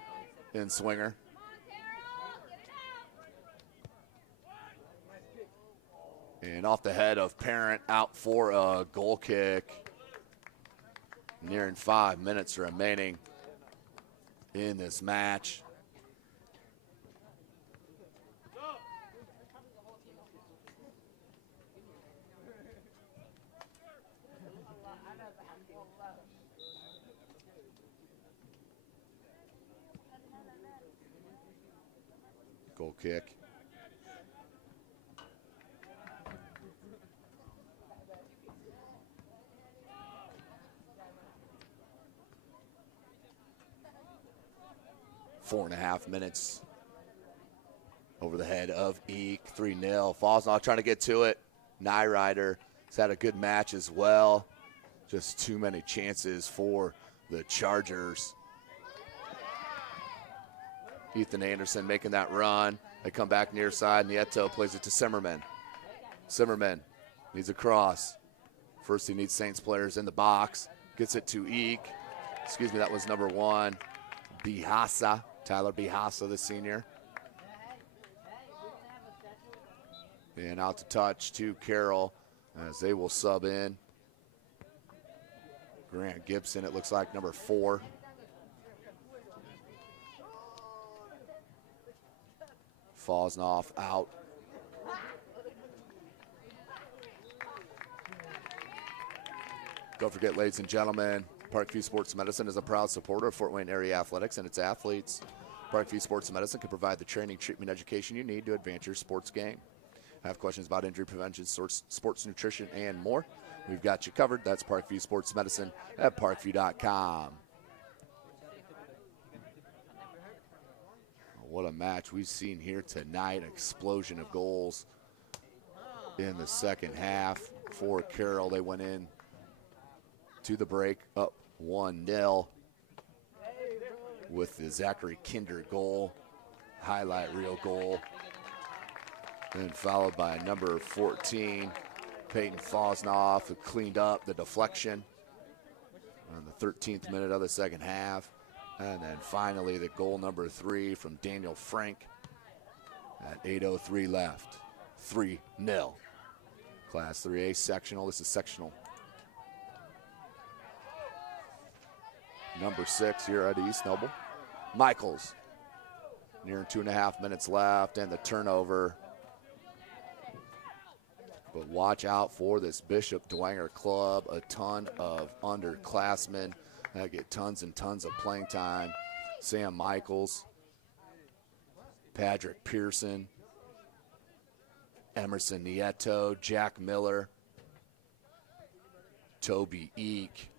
in swinger. And off the head of Parent, out for a goal kick. Nearing 5 minutes remaining in this match. Goal kick. Four and a half minutes over the head of Eek. 3-0. Fosnaugh trying to get to it. Nyrider has had a good match as well. Just too many chances for the Chargers. Ethan Anderson making that run. They come back near side. Nieto plays it to Simmerman. Simmerman needs a cross. First he needs Saints players in the box. Gets it to Eek. Excuse me, that was number 1. Bihasa. Tyler Bihasa, the senior. And out to touch to Carroll as they will sub in. Grant Gibson, it looks like number 4. Fosnaugh out. Don't forget, ladies and gentlemen, Parkview Sports Medicine is a proud supporter of Fort Wayne area athletics and its athletes. Parkview Sports Medicine can provide the training, treatment, education you need to advance your sports game. Have questions about injury prevention, sports nutrition, and more? We've got you covered. That's Parkview Sports Medicine at parkview.com. What a match we've seen here tonight. Explosion of goals in the second half for Carroll. They went in to the break up 1-0 with the Zachary Kinder goal, highlight reel goal. Then followed by number 14, Peyton Fosnaugh, who cleaned up the deflection on the 13th minute of the second half. And then finally the goal number 3 from Daniel Frank at 8:03 left. 3-0. Class 3A sectional. This is sectional number 6 here at East Noble. Michaels, near 2.5 minutes left, and the turnover. But watch out for this Bishop Dwenger club. A ton of underclassmen that get tons and tons of playing time. Sam Michaels, Patrick Pearson, Emerson Nieto, Jack Miller, Toby Eek,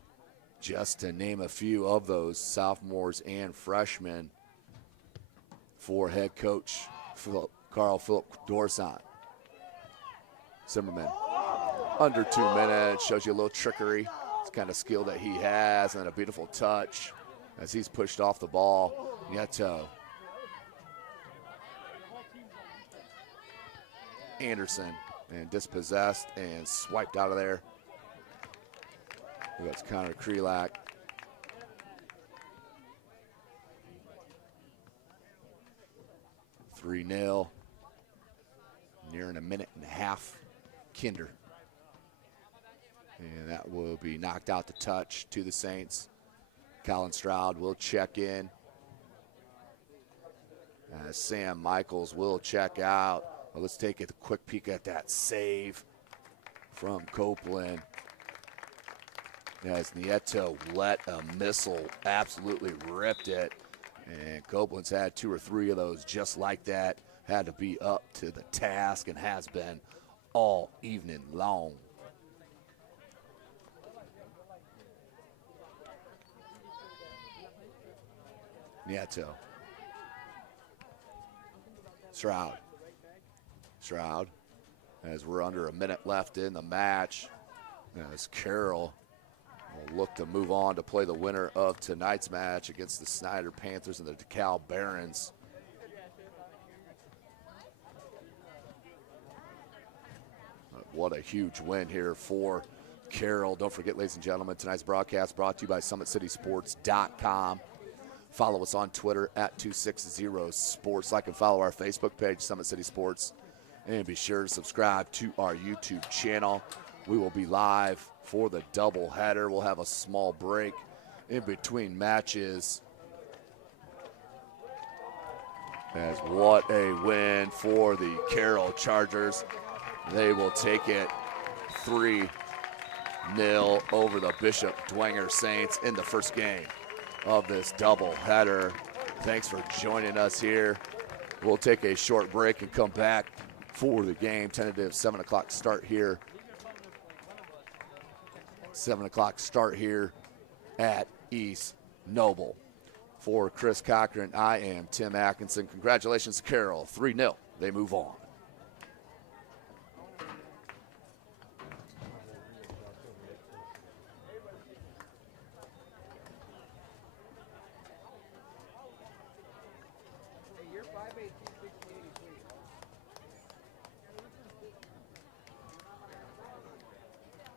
just to name a few of those sophomores and freshmen for head coach Carl Philip Dorsant. Zimmerman, under 2 minutes, shows you a little trickery. It's kind of skill that he has, and a beautiful touch as he's pushed off the ball. Nieto. Anderson, and dispossessed and swiped out of there. That's Connor Krelak. (3-0). Nearing a minute and a half. Kinder. And that will be knocked out to touch to the Saints. Colin Stroud will check in. Sam Michaels will check out. Well, let's take a quick peek at that save from Copeland. As Nieto let a missile, absolutely ripped it. And Copeland's had 2 or 3 of those just like that. Had to be up to the task and has been all evening long. Nieto. Stroud, as we're under a minute left in the match, as Carroll will look to move on to play the winner of tonight's match against the Snyder Panthers and the DeKalb Barons. What a huge win here for Carroll. Don't forget, ladies and gentlemen, tonight's broadcast brought to you by SummitCitySports.com. Follow us on Twitter at 260sports. Like and follow our Facebook page, Summit City Sports. And be sure to subscribe to our YouTube channel. We will be live for the doubleheader. We'll have a small break in between matches. As what a win for the Carroll Chargers. They will take it 3-0 over the Bishop Dwenger Saints in the first game of this doubleheader. Thanks for joining us here. We'll take a short break and come back for the game. Tentative 7 o'clock start here. 7 o'clock start here at East Noble. For Chris Cochran, I am Tim Atkinson. Congratulations to Carroll. 3-0. They move on.